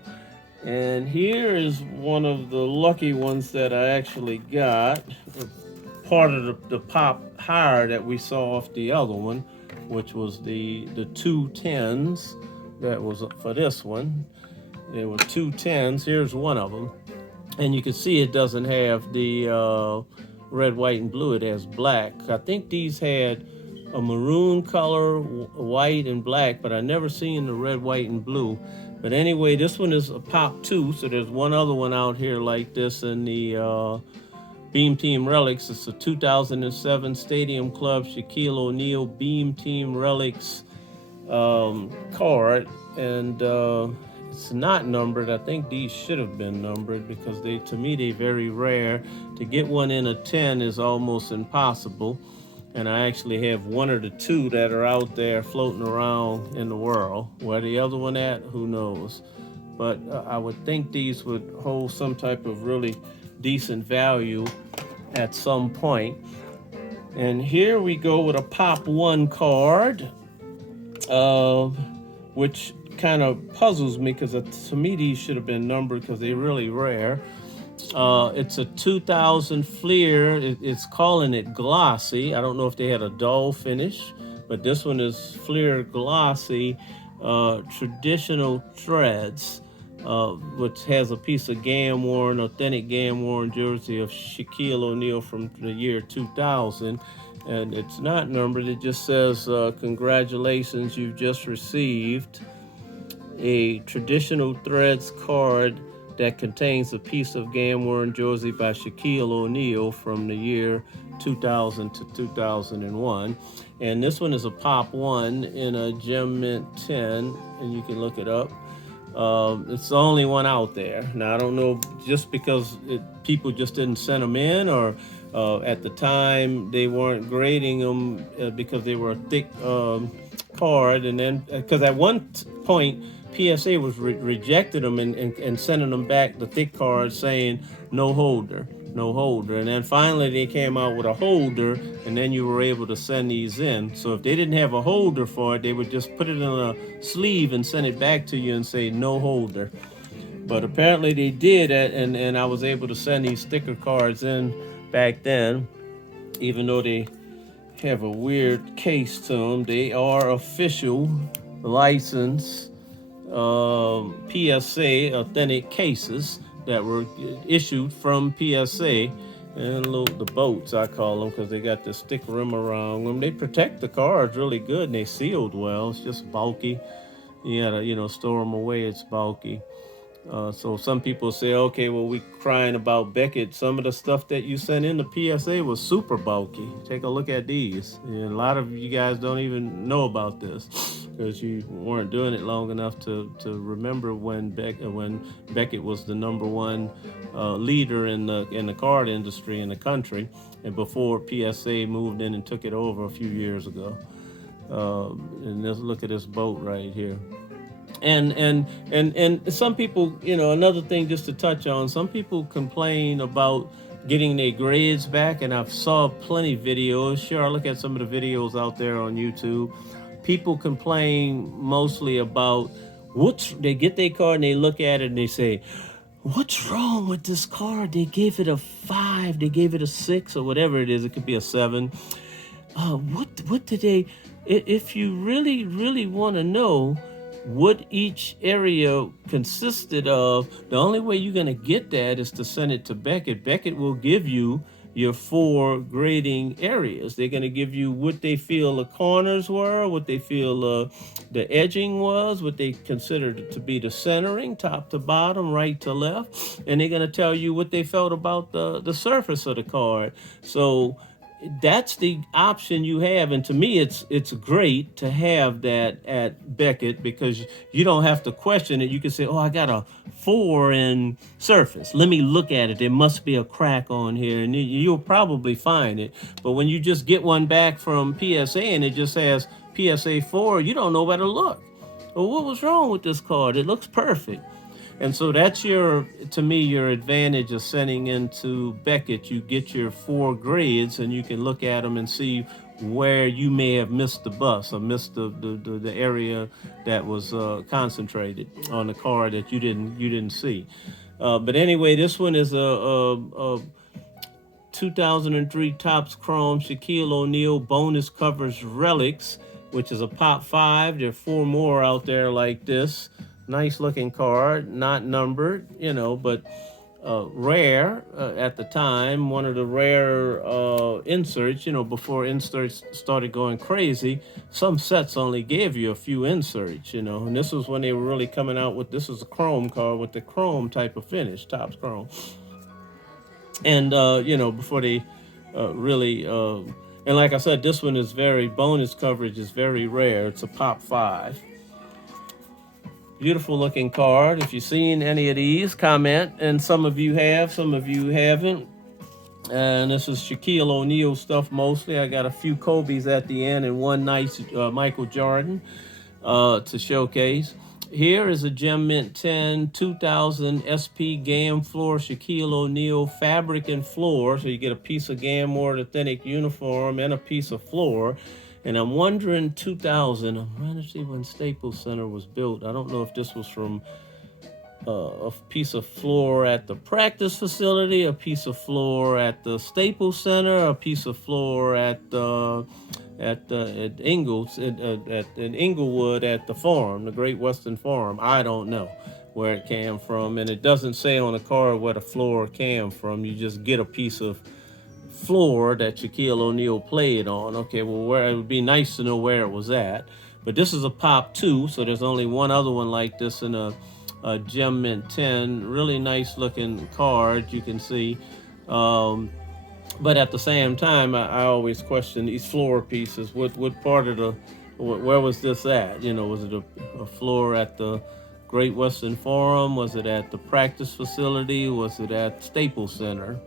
And here is one of the lucky ones that I actually got, part of the pop higher that we saw off the other one, which was the 2 10s. That was for this one. There were 2 10s. Here's one of them, and you can see it doesn't have the red, white, and blue. It has black. I think these had a maroon color, white, and black, but I never seen the red, white, and blue. But anyway, this one is a pop 2, so there's one other one out here like this in the Beam Team Relics. It's a 2007 Stadium Club Shaquille O'Neal Beam Team Relics card, and it's not numbered. I think these should have been numbered, because to me they're very rare. To get one in a 10 is almost impossible, and I actually have one or the 2 that are out there floating around in the world. Where the other one at, who knows? But I would think these would hold some type of really decent value at some point. And here we go with a pop 1 card, which kind of puzzles me, because to me these should have been numbered, because they're really rare. It's a 2000 Flear. It's calling it glossy. I don't know if they had a dull finish, but this one is Flear glossy, traditional threads, which has a piece of authentic gam-worn jersey of Shaquille O'Neal from the year 2000. And it's not numbered. It just says, congratulations, you've just received a traditional threads card that contains a piece of gam-worn jersey by Shaquille O'Neal from the year 2000 to 2001. And this one is a pop 1 in a gem mint 10, and you can look it up. It's the only one out there. Now, I don't know, just because people just didn't send them in, or at the time they weren't grading them because they were a thick card. And then, because at one point, PSA was rejected them and sending them back the thick card, saying no holder. And then finally they came out with a holder, and then you were able to send these in. So if they didn't have a holder for it, they would just put it in a sleeve and send it back to you and say no holder. But apparently they did it, and I was able to send these sticker cards in back then, even though they have a weird case to them. They are official license PSA authentic cases that were issued from PSA. And the boats, I call them, because they got the stick rim around them. They protect the cards really good, and they sealed well. It's just bulky. You gotta, store them away. It's bulky. So some people say, okay, well, we crying about Beckett. Some of the stuff that you sent in the PSA was super bulky. Take a look at these. And a lot of you guys don't even know about this, because you weren't doing it long enough to remember when Beckett was the number 1 leader in the card industry in the country, and before PSA moved in and took it over a few years ago. And let's look at this boat right here. And some people, another thing just to touch on, some people complain about getting their grades back, and I've saw plenty of videos. Sure, I look at some of the videos out there on YouTube. People complain mostly about They get their card and they look at it and they say, what's wrong with this card? They gave it a 5, they gave it a 6, or whatever it is. It could be a 7. What did they? If you really want to know what each area consisted of, the only way you're going to get that is to send it to Beckett. Beckett will give you your 4 grading areas. They're going to give you what they feel the corners were, what they feel the edging was, what they considered to be the centering, top to bottom, right to left, and they're going to tell you what they felt about the surface of the card. So that's the option you have, and to me it's great to have that at Beckett, because you don't have to question it. You can say, oh, I got a 4 in surface, let me look at it, there must be a crack on here, and you'll probably find it. But when you just get one back from PSA and it just says PSA 4, you don't know where to look. Well, what was wrong with this card? It looks perfect. And so that's to me, your advantage of sending into Beckett. You get your 4 grades and you can look at them and see where you may have missed the bus or missed the area that was concentrated on the card that you didn't see. But anyway, this one is a 2003 Topps Chrome Shaquille O'Neal bonus covers Relics, which is a Pop 5. There are 4 more out there like this. Nice looking card, not numbered, but rare at the time. One of the rare inserts, before inserts started going crazy. Some sets only gave you a few inserts, and this was when they were really coming out with, this is a chrome card with the chrome type of finish, Topps Chrome. And, before they really, and like I said, this one is bonus coverage is very rare. It's a Pop 5. Beautiful looking card. If you've seen any of these, comment. And some of you have, some of you haven't. And this is Shaquille O'Neal stuff mostly. I got a few Kobe's at the end and one nice Michael Jordan to showcase. Here is a Gem Mint 10 2000 SP Gam Floor Shaquille O'Neal fabric and floor. So you get a piece of Gam more authentic uniform and a piece of floor. And I'm wondering, 2000, I'm trying to see when Staples Center was built. I don't know if this was from a piece of floor at the practice facility, a piece of floor at the Staples Center, a piece of floor at Inglewood at the farm, the Great Western Farm. I don't know where it came from, and it doesn't say on the card where the floor came from. You just get a piece of floor that Shaquille O'Neal played on. Okay, well, where it would be nice to know where it was at. But this is a Pop 2, so there's only one other one like this in a Gem Mint 10. Really nice looking card, you can see. But at the same time, I always question these floor pieces. What part of where was this at? Was it a floor at the Great Western Forum? Was it at the practice facility? Was it at Staples Center?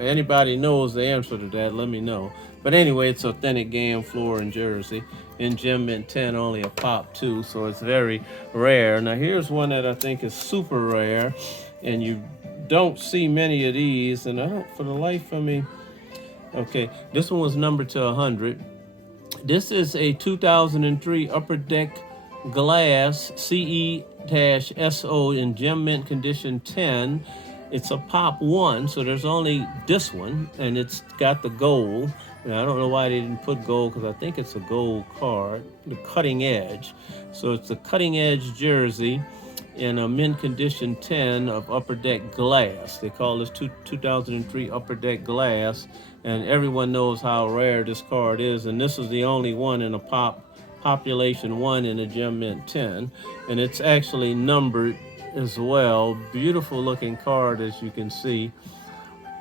Anybody knows the answer to that, let me know. But anyway, it's authentic Gam floor in Jersey. In Gem Mint 10, only a Pop 2, so it's very rare. Now here's one that I think is super rare, and you don't see many of these, and I don't, for the life of me. Okay, this one was numbered to 100. This is a 2003 Upper Deck Glass CE-SO in Gem Mint condition 10. It's a Pop 1, so there's only this one, and it's got the gold. And I don't know why they didn't put gold, because I think it's a gold card, the cutting edge. So it's a cutting edge jersey in a mint condition 10 of Upper Deck Glass. They call this 2003 Upper Deck Glass, and everyone knows how rare this card is, and this is the only one in a population 1 in a Gem Mint 10, and it's actually numbered as well. Beautiful looking card, as you can see.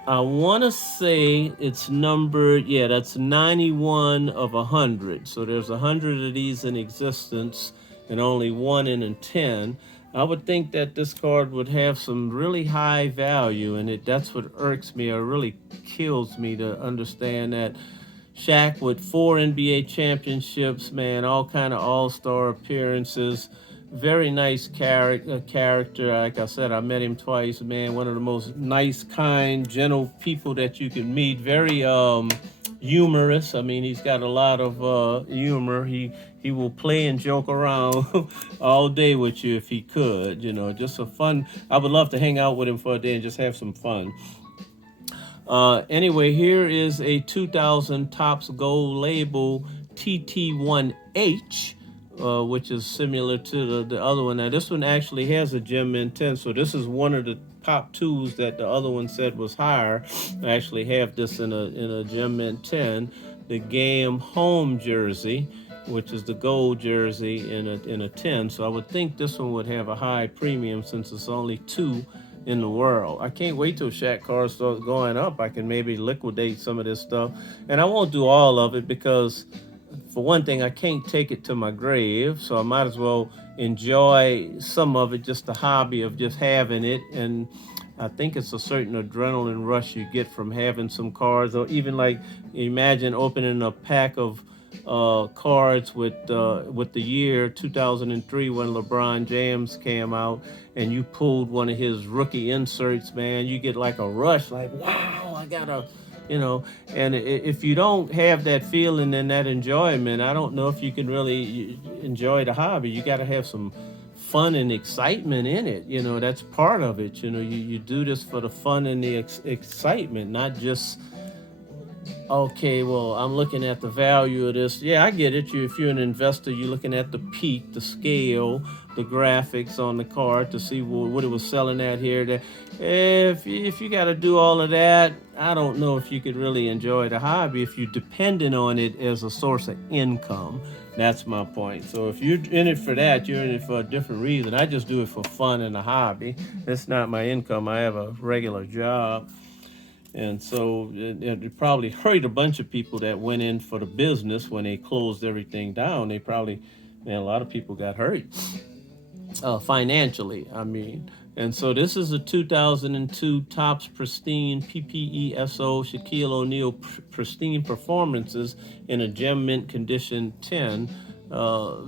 I want to say it's numbered, yeah, that's 91 of 100. So there's 100 of these in existence and only one in a 10. I would think that this card would have some really high value, and that's what irks me or really kills me to understand that Shaq with 4 NBA championships, man, all kind of all-star appearances. Very nice character. Like I said, I met him twice, man. One of the most nice, kind, gentle people that you can meet. Very humorous. I mean, he's got a lot of humor. He will play and joke around all day with you if he could. You know, just a fun. I would love to hang out with him for a day and just have some fun. Anyway, here is a 2000 Topps Gold Label TT1H, which is similar to the other one. Now, this one actually has a Gem Mint 10, so this is one of the top twos that the other one said was higher. I actually have this in a Gem Mint 10, the Game Home jersey, which is the gold jersey in a 10. So I would think this one would have a high premium since it's only two in the world. I can't wait till Shaq cars start going up. I can maybe liquidate some of this stuff, and I won't do all of it because, for one thing, I can't take it to my grave, so I might as well enjoy some of it, just the hobby of just having it. And I think it's a certain adrenaline rush you get from having some cards, or even like imagine opening a pack of cards with the year 2003 when LeBron James came out, and you pulled one of his rookie inserts. Man, you get like a rush, like, wow, I got a, you know. And if you don't have that feeling and that enjoyment, I don't know if you can really enjoy the hobby. You got to have some fun and excitement in it. You know, that's part of it. You know, you do this for the fun and the excitement, not just, okay, well, I'm looking at the value of this. Yeah, I get it. If you're an investor, you're looking at the peak, the scale, the graphics on the card to see what it was selling at here. That if you got to do all of that, I don't know if you could really enjoy the hobby if you're dependent on it as a source of income. That's my point. So if you're in it for that, you're in it for a different reason. I just do it for fun and a hobby. It's not my income. I have a regular job. And so it probably hurt a bunch of people that went in for the business when they closed everything down. They probably, man, a lot of people got hurt financially, I mean. And so this is a 2002 Topps Pristine PPESO Shaquille O'Neal Pristine Performances in a Gem Mint Condition 10.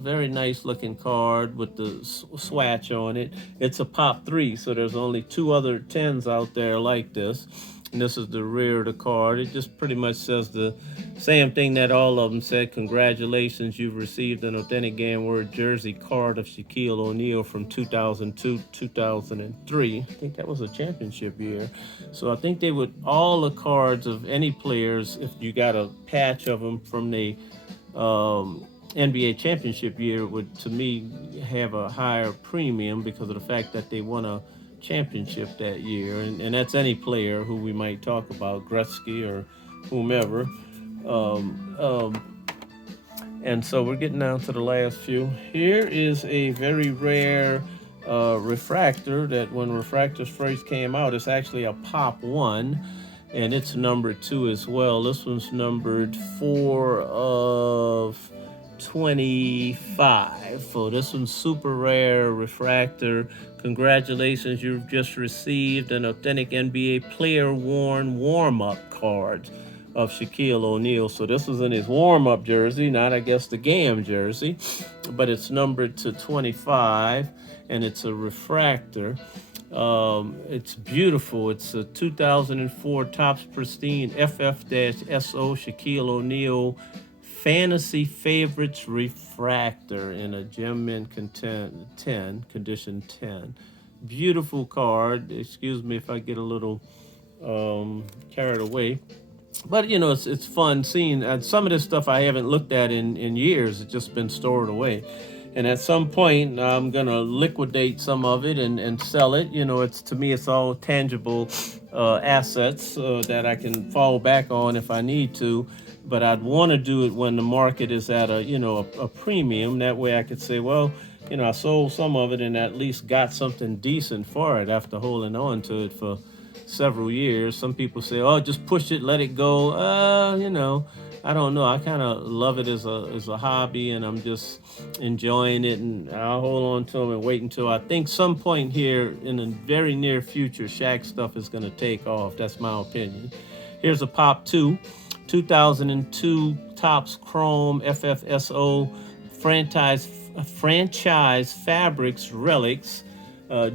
Very nice looking card with the swatch on it. It's a Pop 3, so there's only two other 10s out there like this. And this is the rear of the card. It just pretty much says the same thing that all of them said. Congratulations, you've received an authentic Game Word jersey card of Shaquille O'Neal from 2002-2003. I think that was a championship year. So I think they would, all the cards of any players, if you got a patch of them from the NBA championship year, would, to me, have a higher premium because of the fact that they won a championship that year, and that's any player who we might talk about, Gretzky or whomever. And so we're getting down to the last few. Here is a very rare refractor that when refractors first came out, it's actually a Pop 1, and it's numbered 2 as well. This one's numbered 4 of 25. So this one's super rare refractor. Congratulations, you've just received an authentic NBA player worn warm-up card of Shaquille O'Neal. So this was in his warm-up jersey, not, I guess, the game jersey, but it's numbered to 25, and it's a refractor. It's beautiful. It's a 2004 Topps Pristine FF-SO Shaquille O'Neal Fantasy Favorites Refractor in a Gem Mint 10, condition 10. Beautiful card. Excuse me if I get a little carried away. But, you know, it's fun seeing some of this stuff I haven't looked at in years. It's just been stored away. And at some point, I'm going to liquidate some of it and sell it. You know, to me, it's all tangible assets that I can fall back on if I need to. But I'd want to do it when the market is at a premium. That way I could say, well, you know, I sold some of it and at least got something decent for it after holding on to it for several years. Some people say, oh, just push it, let it go. You know, I don't know. I kind of love it as a hobby, and I'm just enjoying it, and I'll hold on to them and wait until I think some point here in the very near future, Shaq stuff is going to take off. That's my opinion. Here's a Pop 2. 2002 Topps Chrome FFSO franchise fabrics relics,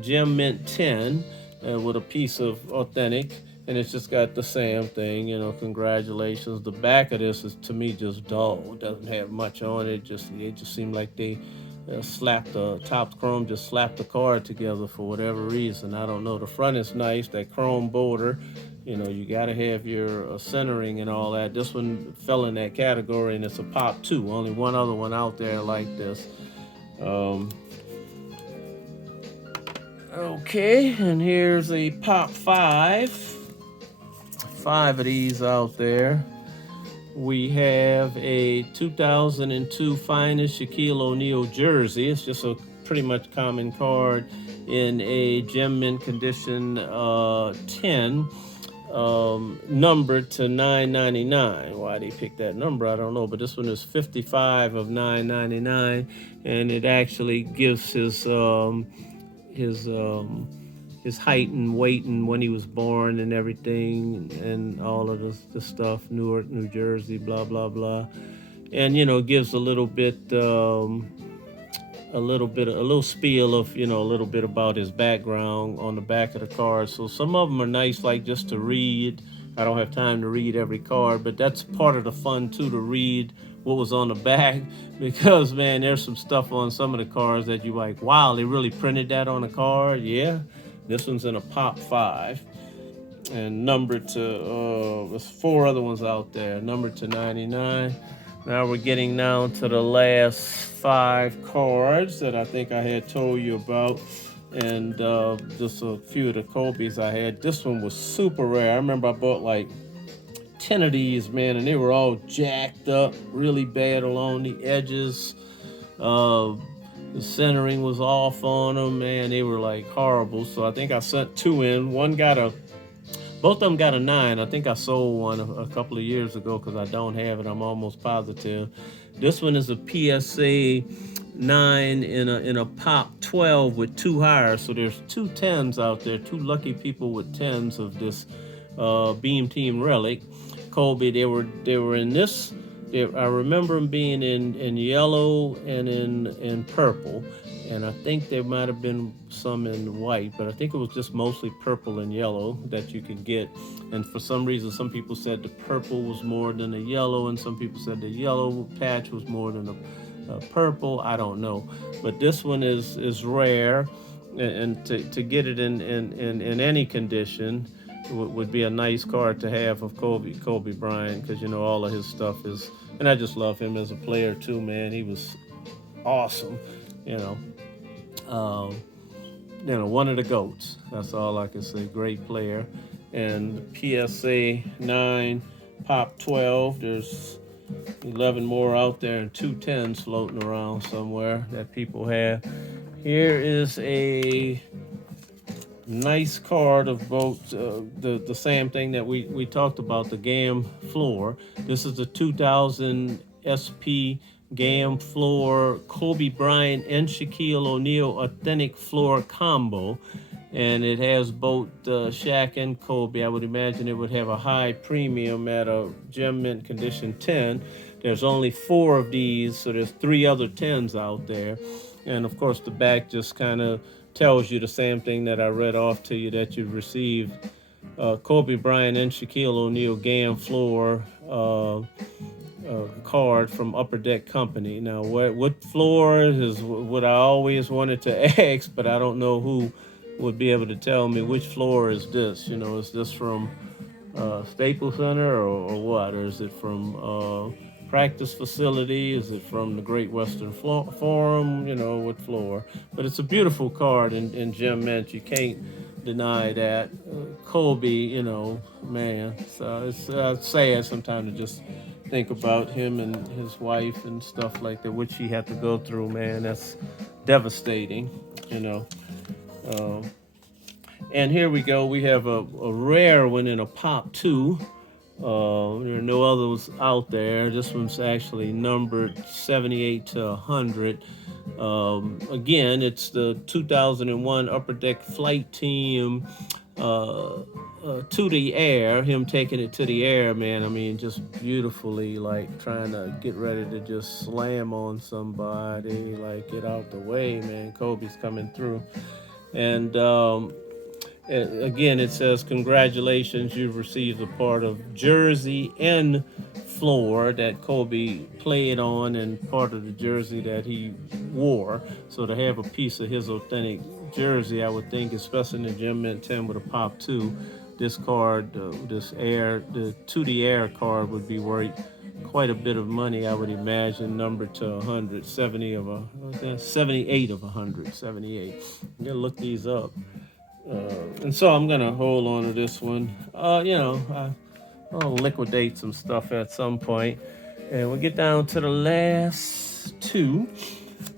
Gem Mint 10, with a piece of authentic and it's just got the same thing, congratulations. The back of this is, to me, just dull. It doesn't have much on it. It just seemed like they slapped the top chrome, just slapped the card together for whatever reason. I don't know. The front is nice, that chrome border. You got to have your centering and all that. This one fell in that category, and it's a Pop 2. Only one other one out there like this. Okay, and here's a Pop 5. 5 of these out there. We have a 2002 Finest Shaquille O'Neal jersey. It's just a pretty much common card in a gem mint condition 10, numbered to $9.99. Why they picked that number, I don't know, but this one is 55 of $9.99, and it actually gives his height and weight and when he was born and everything, and all of the stuff. Newark, New Jersey, blah blah blah, and gives a little spiel of a little bit about his background on the back of the card. So some of them are nice, like just to read. I don't have time to read every card, but that's part of the fun too, to read what was on the back, because man, there's some stuff on some of the cards that you like, wow, they really printed that on a card. Yeah, this one's in a Pop 5 and numbered to there's 4 other ones out there numbered to 99. Now we're getting down to the last 5 cards that I think I had told you about, and just a few of the Kobe's I had. This one was super rare. I remember I bought like 10 of these, man, and they were all jacked up really bad along the edges. The centering was off on them, man. They were like horrible. So I think I sent 2 in. Both of them got a 9. I think I sold one a couple of years ago because I don't have it. I'm almost positive. This one is a PSA 9 in a Pop 12 with 2 higher. So there's 2 10s out there. 2 lucky people with 10s of this Beam Team Relic. Kobe, they were in this. I remember them being in yellow and in purple, and I think there might have been some in white, but I think it was just mostly purple and yellow that you could get. And for some reason, some people said the purple was more than the yellow, and some people said the yellow patch was more than the purple. I don't know, but this one is rare, and to get it in any condition would be a nice card to have of Kobe Bryant, because all of his stuff is, and I just love him as a player too, man. He was awesome, one of the GOATs. That's all I can say. Great player. And PSA 9 Pop 12. There's 11 more out there, and 2 10s floating around somewhere that people have. Here is a nice card of both the same thing that we talked about, the GAM floor. This is the 2000 SP GAM floor Kobe Bryant and Shaquille O'Neal authentic floor combo, and it has both Shaq and Kobe. I would imagine it would have a high premium at a gem mint condition 10. There's only 4 of these, so there's 3 other 10s out there, and of course the back just kind of tells you the same thing that I read off to you, that you've received Kobe Bryant and Shaquille O'Neal GAM floor card from Upper Deck Company. Now, what floor is what I always wanted to ask, but I don't know who would be able to tell me which floor is this. Is this from Staples Center or what? Or is it from practice facility? Is it from the Great Western Forum? What floor? But it's a beautiful card in gem mint. You can't deny that. Kobe, man. So it's sad sometimes to just think about him and his wife and stuff like that, which he had to go through, man. That's devastating, and here we go. We have a rare one in a Pop 2. There are no others out there. This one's actually numbered 78 to 100. Again, it's the 2001 Upper Deck Flight Team to the air. Him taking it to the air, man. I mean, just beautifully, like trying to get ready to just slam on somebody, like get out the way, man. Kobe's coming through. And Again, it says, congratulations, you've received a part of jersey and floor that Kobe played on and part of the jersey that he wore. So to have a piece of his authentic jersey, I would think, especially in the Gem Mint 10 with a pop 2, this card, the 2D Air card would be worth quite a bit of money, I would imagine, numbered to 170 of a 78 of 100, 78. I'm gonna look these up. And so I'm gonna hold on to this one. I'll liquidate some stuff at some point, and we'll get down to the last two,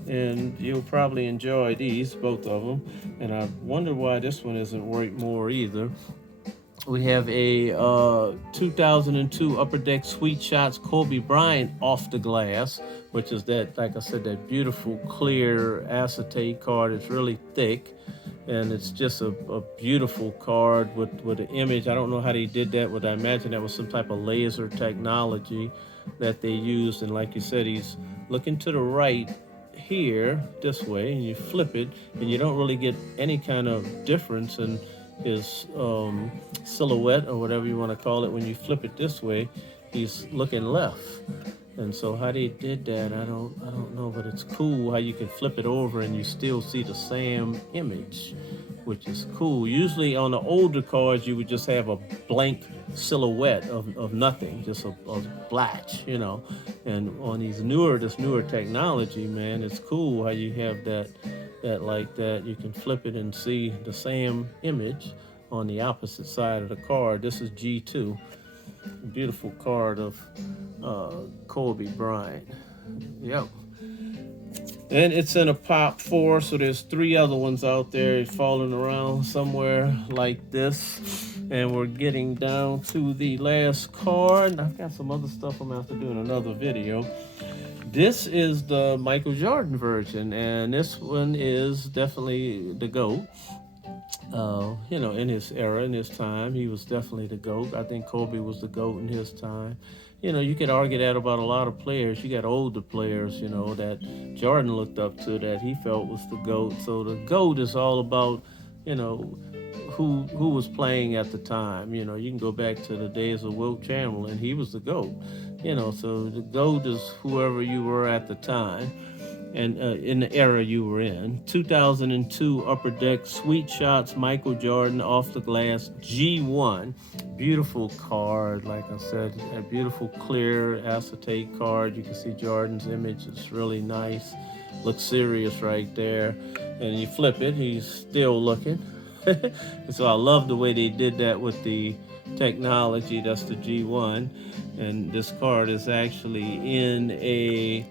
and you'll probably enjoy these, both of them. And I wonder why this one isn't worth more either. We have a 2002 Upper Deck Sweet Shots Kobe Bryant off the glass, which is that, like I said, that beautiful clear acetate card. It's really thick, and it's just a beautiful card with an image. I don't know how they did that, but I imagine that was some type of laser technology that they used. And like you said, he's looking to the right here, this way, and you flip it, and you don't really get any kind of difference in his silhouette, or whatever you want to call it. When you flip it this way, he's looking left. And so how they did that, I don't know, but it's cool how you can flip it over and you still see the same image, which is cool. Usually on the older cards, you would just have a blank silhouette of nothing, just a blotch, And on this newer technology, man, it's cool how you have that like that. You can flip it and see the same image on the opposite side of the card. This is G2. Beautiful card of Kobe Bryant. Yep. And it's in a pop 4, so there's 3 other ones out there falling around somewhere like this. And we're getting down to the last card. I've got some other stuff I'm going to have to do in another video. This is the Michael Jordan version, and this one is definitely the GOAT. In his era, in his time, he was definitely the GOAT. I think Kobe was the GOAT in his time. You could argue that about a lot of players. You got older players, that Jordan looked up to, that he felt was the GOAT. So the GOAT is all about, who was playing at the time. You can go back to the days of Wilt Chamberlain. He was the GOAT. So the GOAT is whoever you were at the time and in the era you were in. 2002 Upper Deck Sweet Shots Michael Jordan off the glass G1. Beautiful card, like I said, a beautiful clear acetate card. You can see Jordan's image. It's really nice. Looks serious right there. And you flip it, he's still looking. And so I love the way they did that with the technology. That's the G1. And this card is actually in a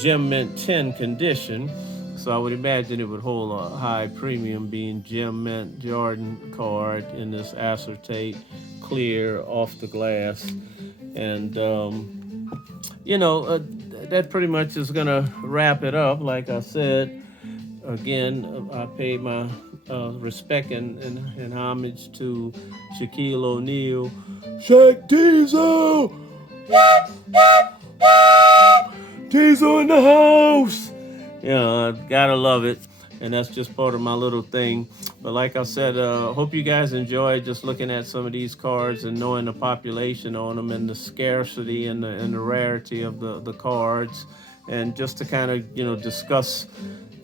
Gem Mint 10 condition. So I would imagine it would hold a high premium, being Gem Mint Jordan card in this acetate clear off the glass. And that pretty much is gonna wrap it up. Like I said, again, I paid my respect and homage to Shaquille O'Neal. Shaq Diesel! Diesel in the house! Gotta love it. And that's just part of my little thing. But like I said, hope you guys enjoyed just looking at some of these cards and knowing the population on them and the scarcity and the rarity of the cards. And just to kind of, discuss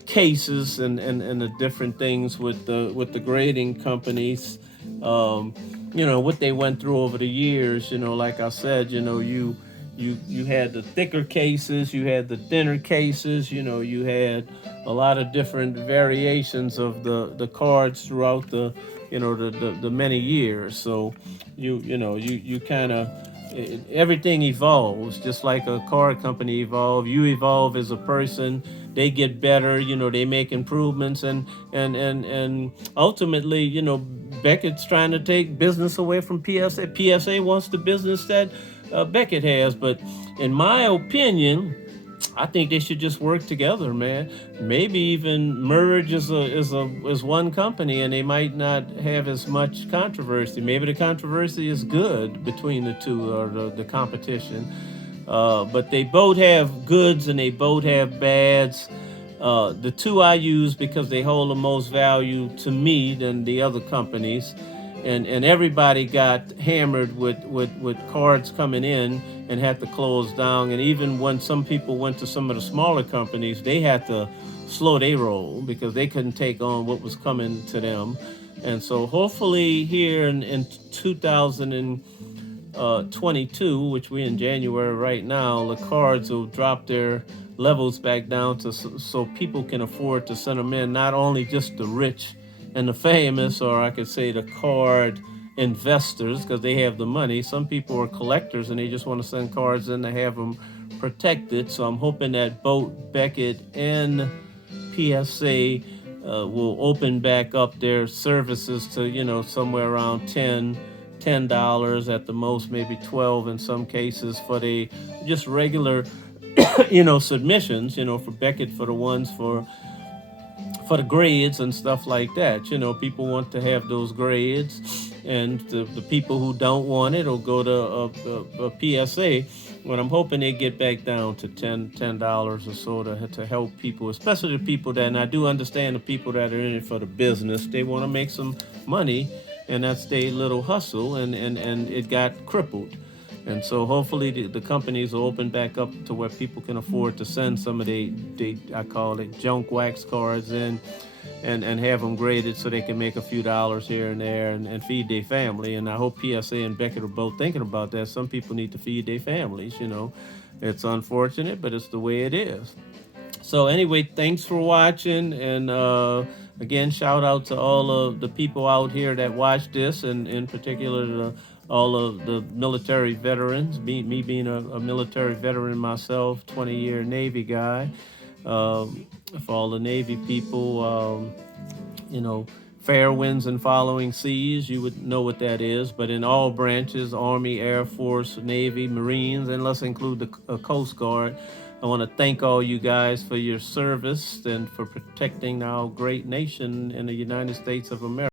cases and the different things with the grading companies, what they went through over the years. Like I said, you had the thicker cases, you had the thinner cases, you had a lot of different variations of the cards throughout the many years. So you kind of, everything evolves, just like a car company evolve. You evolve as a person. They get better, they make improvements, and ultimately, Beckett's trying to take business away from PSA. PSA wants the business that Beckett has, but in my opinion, I think they should just work together, man. Maybe even merge as one company, and they might not have as much controversy. Maybe the controversy is good between the two, or the competition. But they both have goods and they both have bads. The two I use because they hold the most value to me than the other companies. And everybody got hammered with cards coming in and had to close down. And even when some people went to some of the smaller companies, they had to slow their roll because they couldn't take on what was coming to them. And so hopefully here in 2022, which we're in January right now, the cards will drop their levels back down to so people can afford to send them in, not only just the rich and the famous, or I could say the card investors because they have the money. Some people are collectors and they just want to send cards in to have them protected. So I'm hoping that both Beckett and PSA will open back up their services to, somewhere around $10 at the most, maybe 12 in some cases for the just regular submissions, for Beckett, for the ones for the grades and stuff like that. People want to have those grades, and the people who don't want it will go to a PSA. But I'm hoping they get back down to $10 or so to help people, especially the people that, and I do understand the people that are in it for the business. They want to make some money, and that's their little hustle, and it got crippled. And so hopefully the companies will open back up to where people can afford to send some of I call it junk wax cards in, and have them graded so they can make a few dollars here and there and feed their family. And I hope PSA and Beckett are both thinking about that. Some people need to feed their families, It's unfortunate, but it's the way it is. So anyway, thanks for watching, and again, shout out to all of the people out here that watch this, and in particular all of the military veterans. Me being a military veteran myself, 20-year Navy guy. For all the Navy people, fair winds and following seas, you would know what that is. But in all branches, Army, Air Force, Navy, Marines, and let's include the Coast Guard, I want to thank all you guys for your service and for protecting our great nation in the United States of America.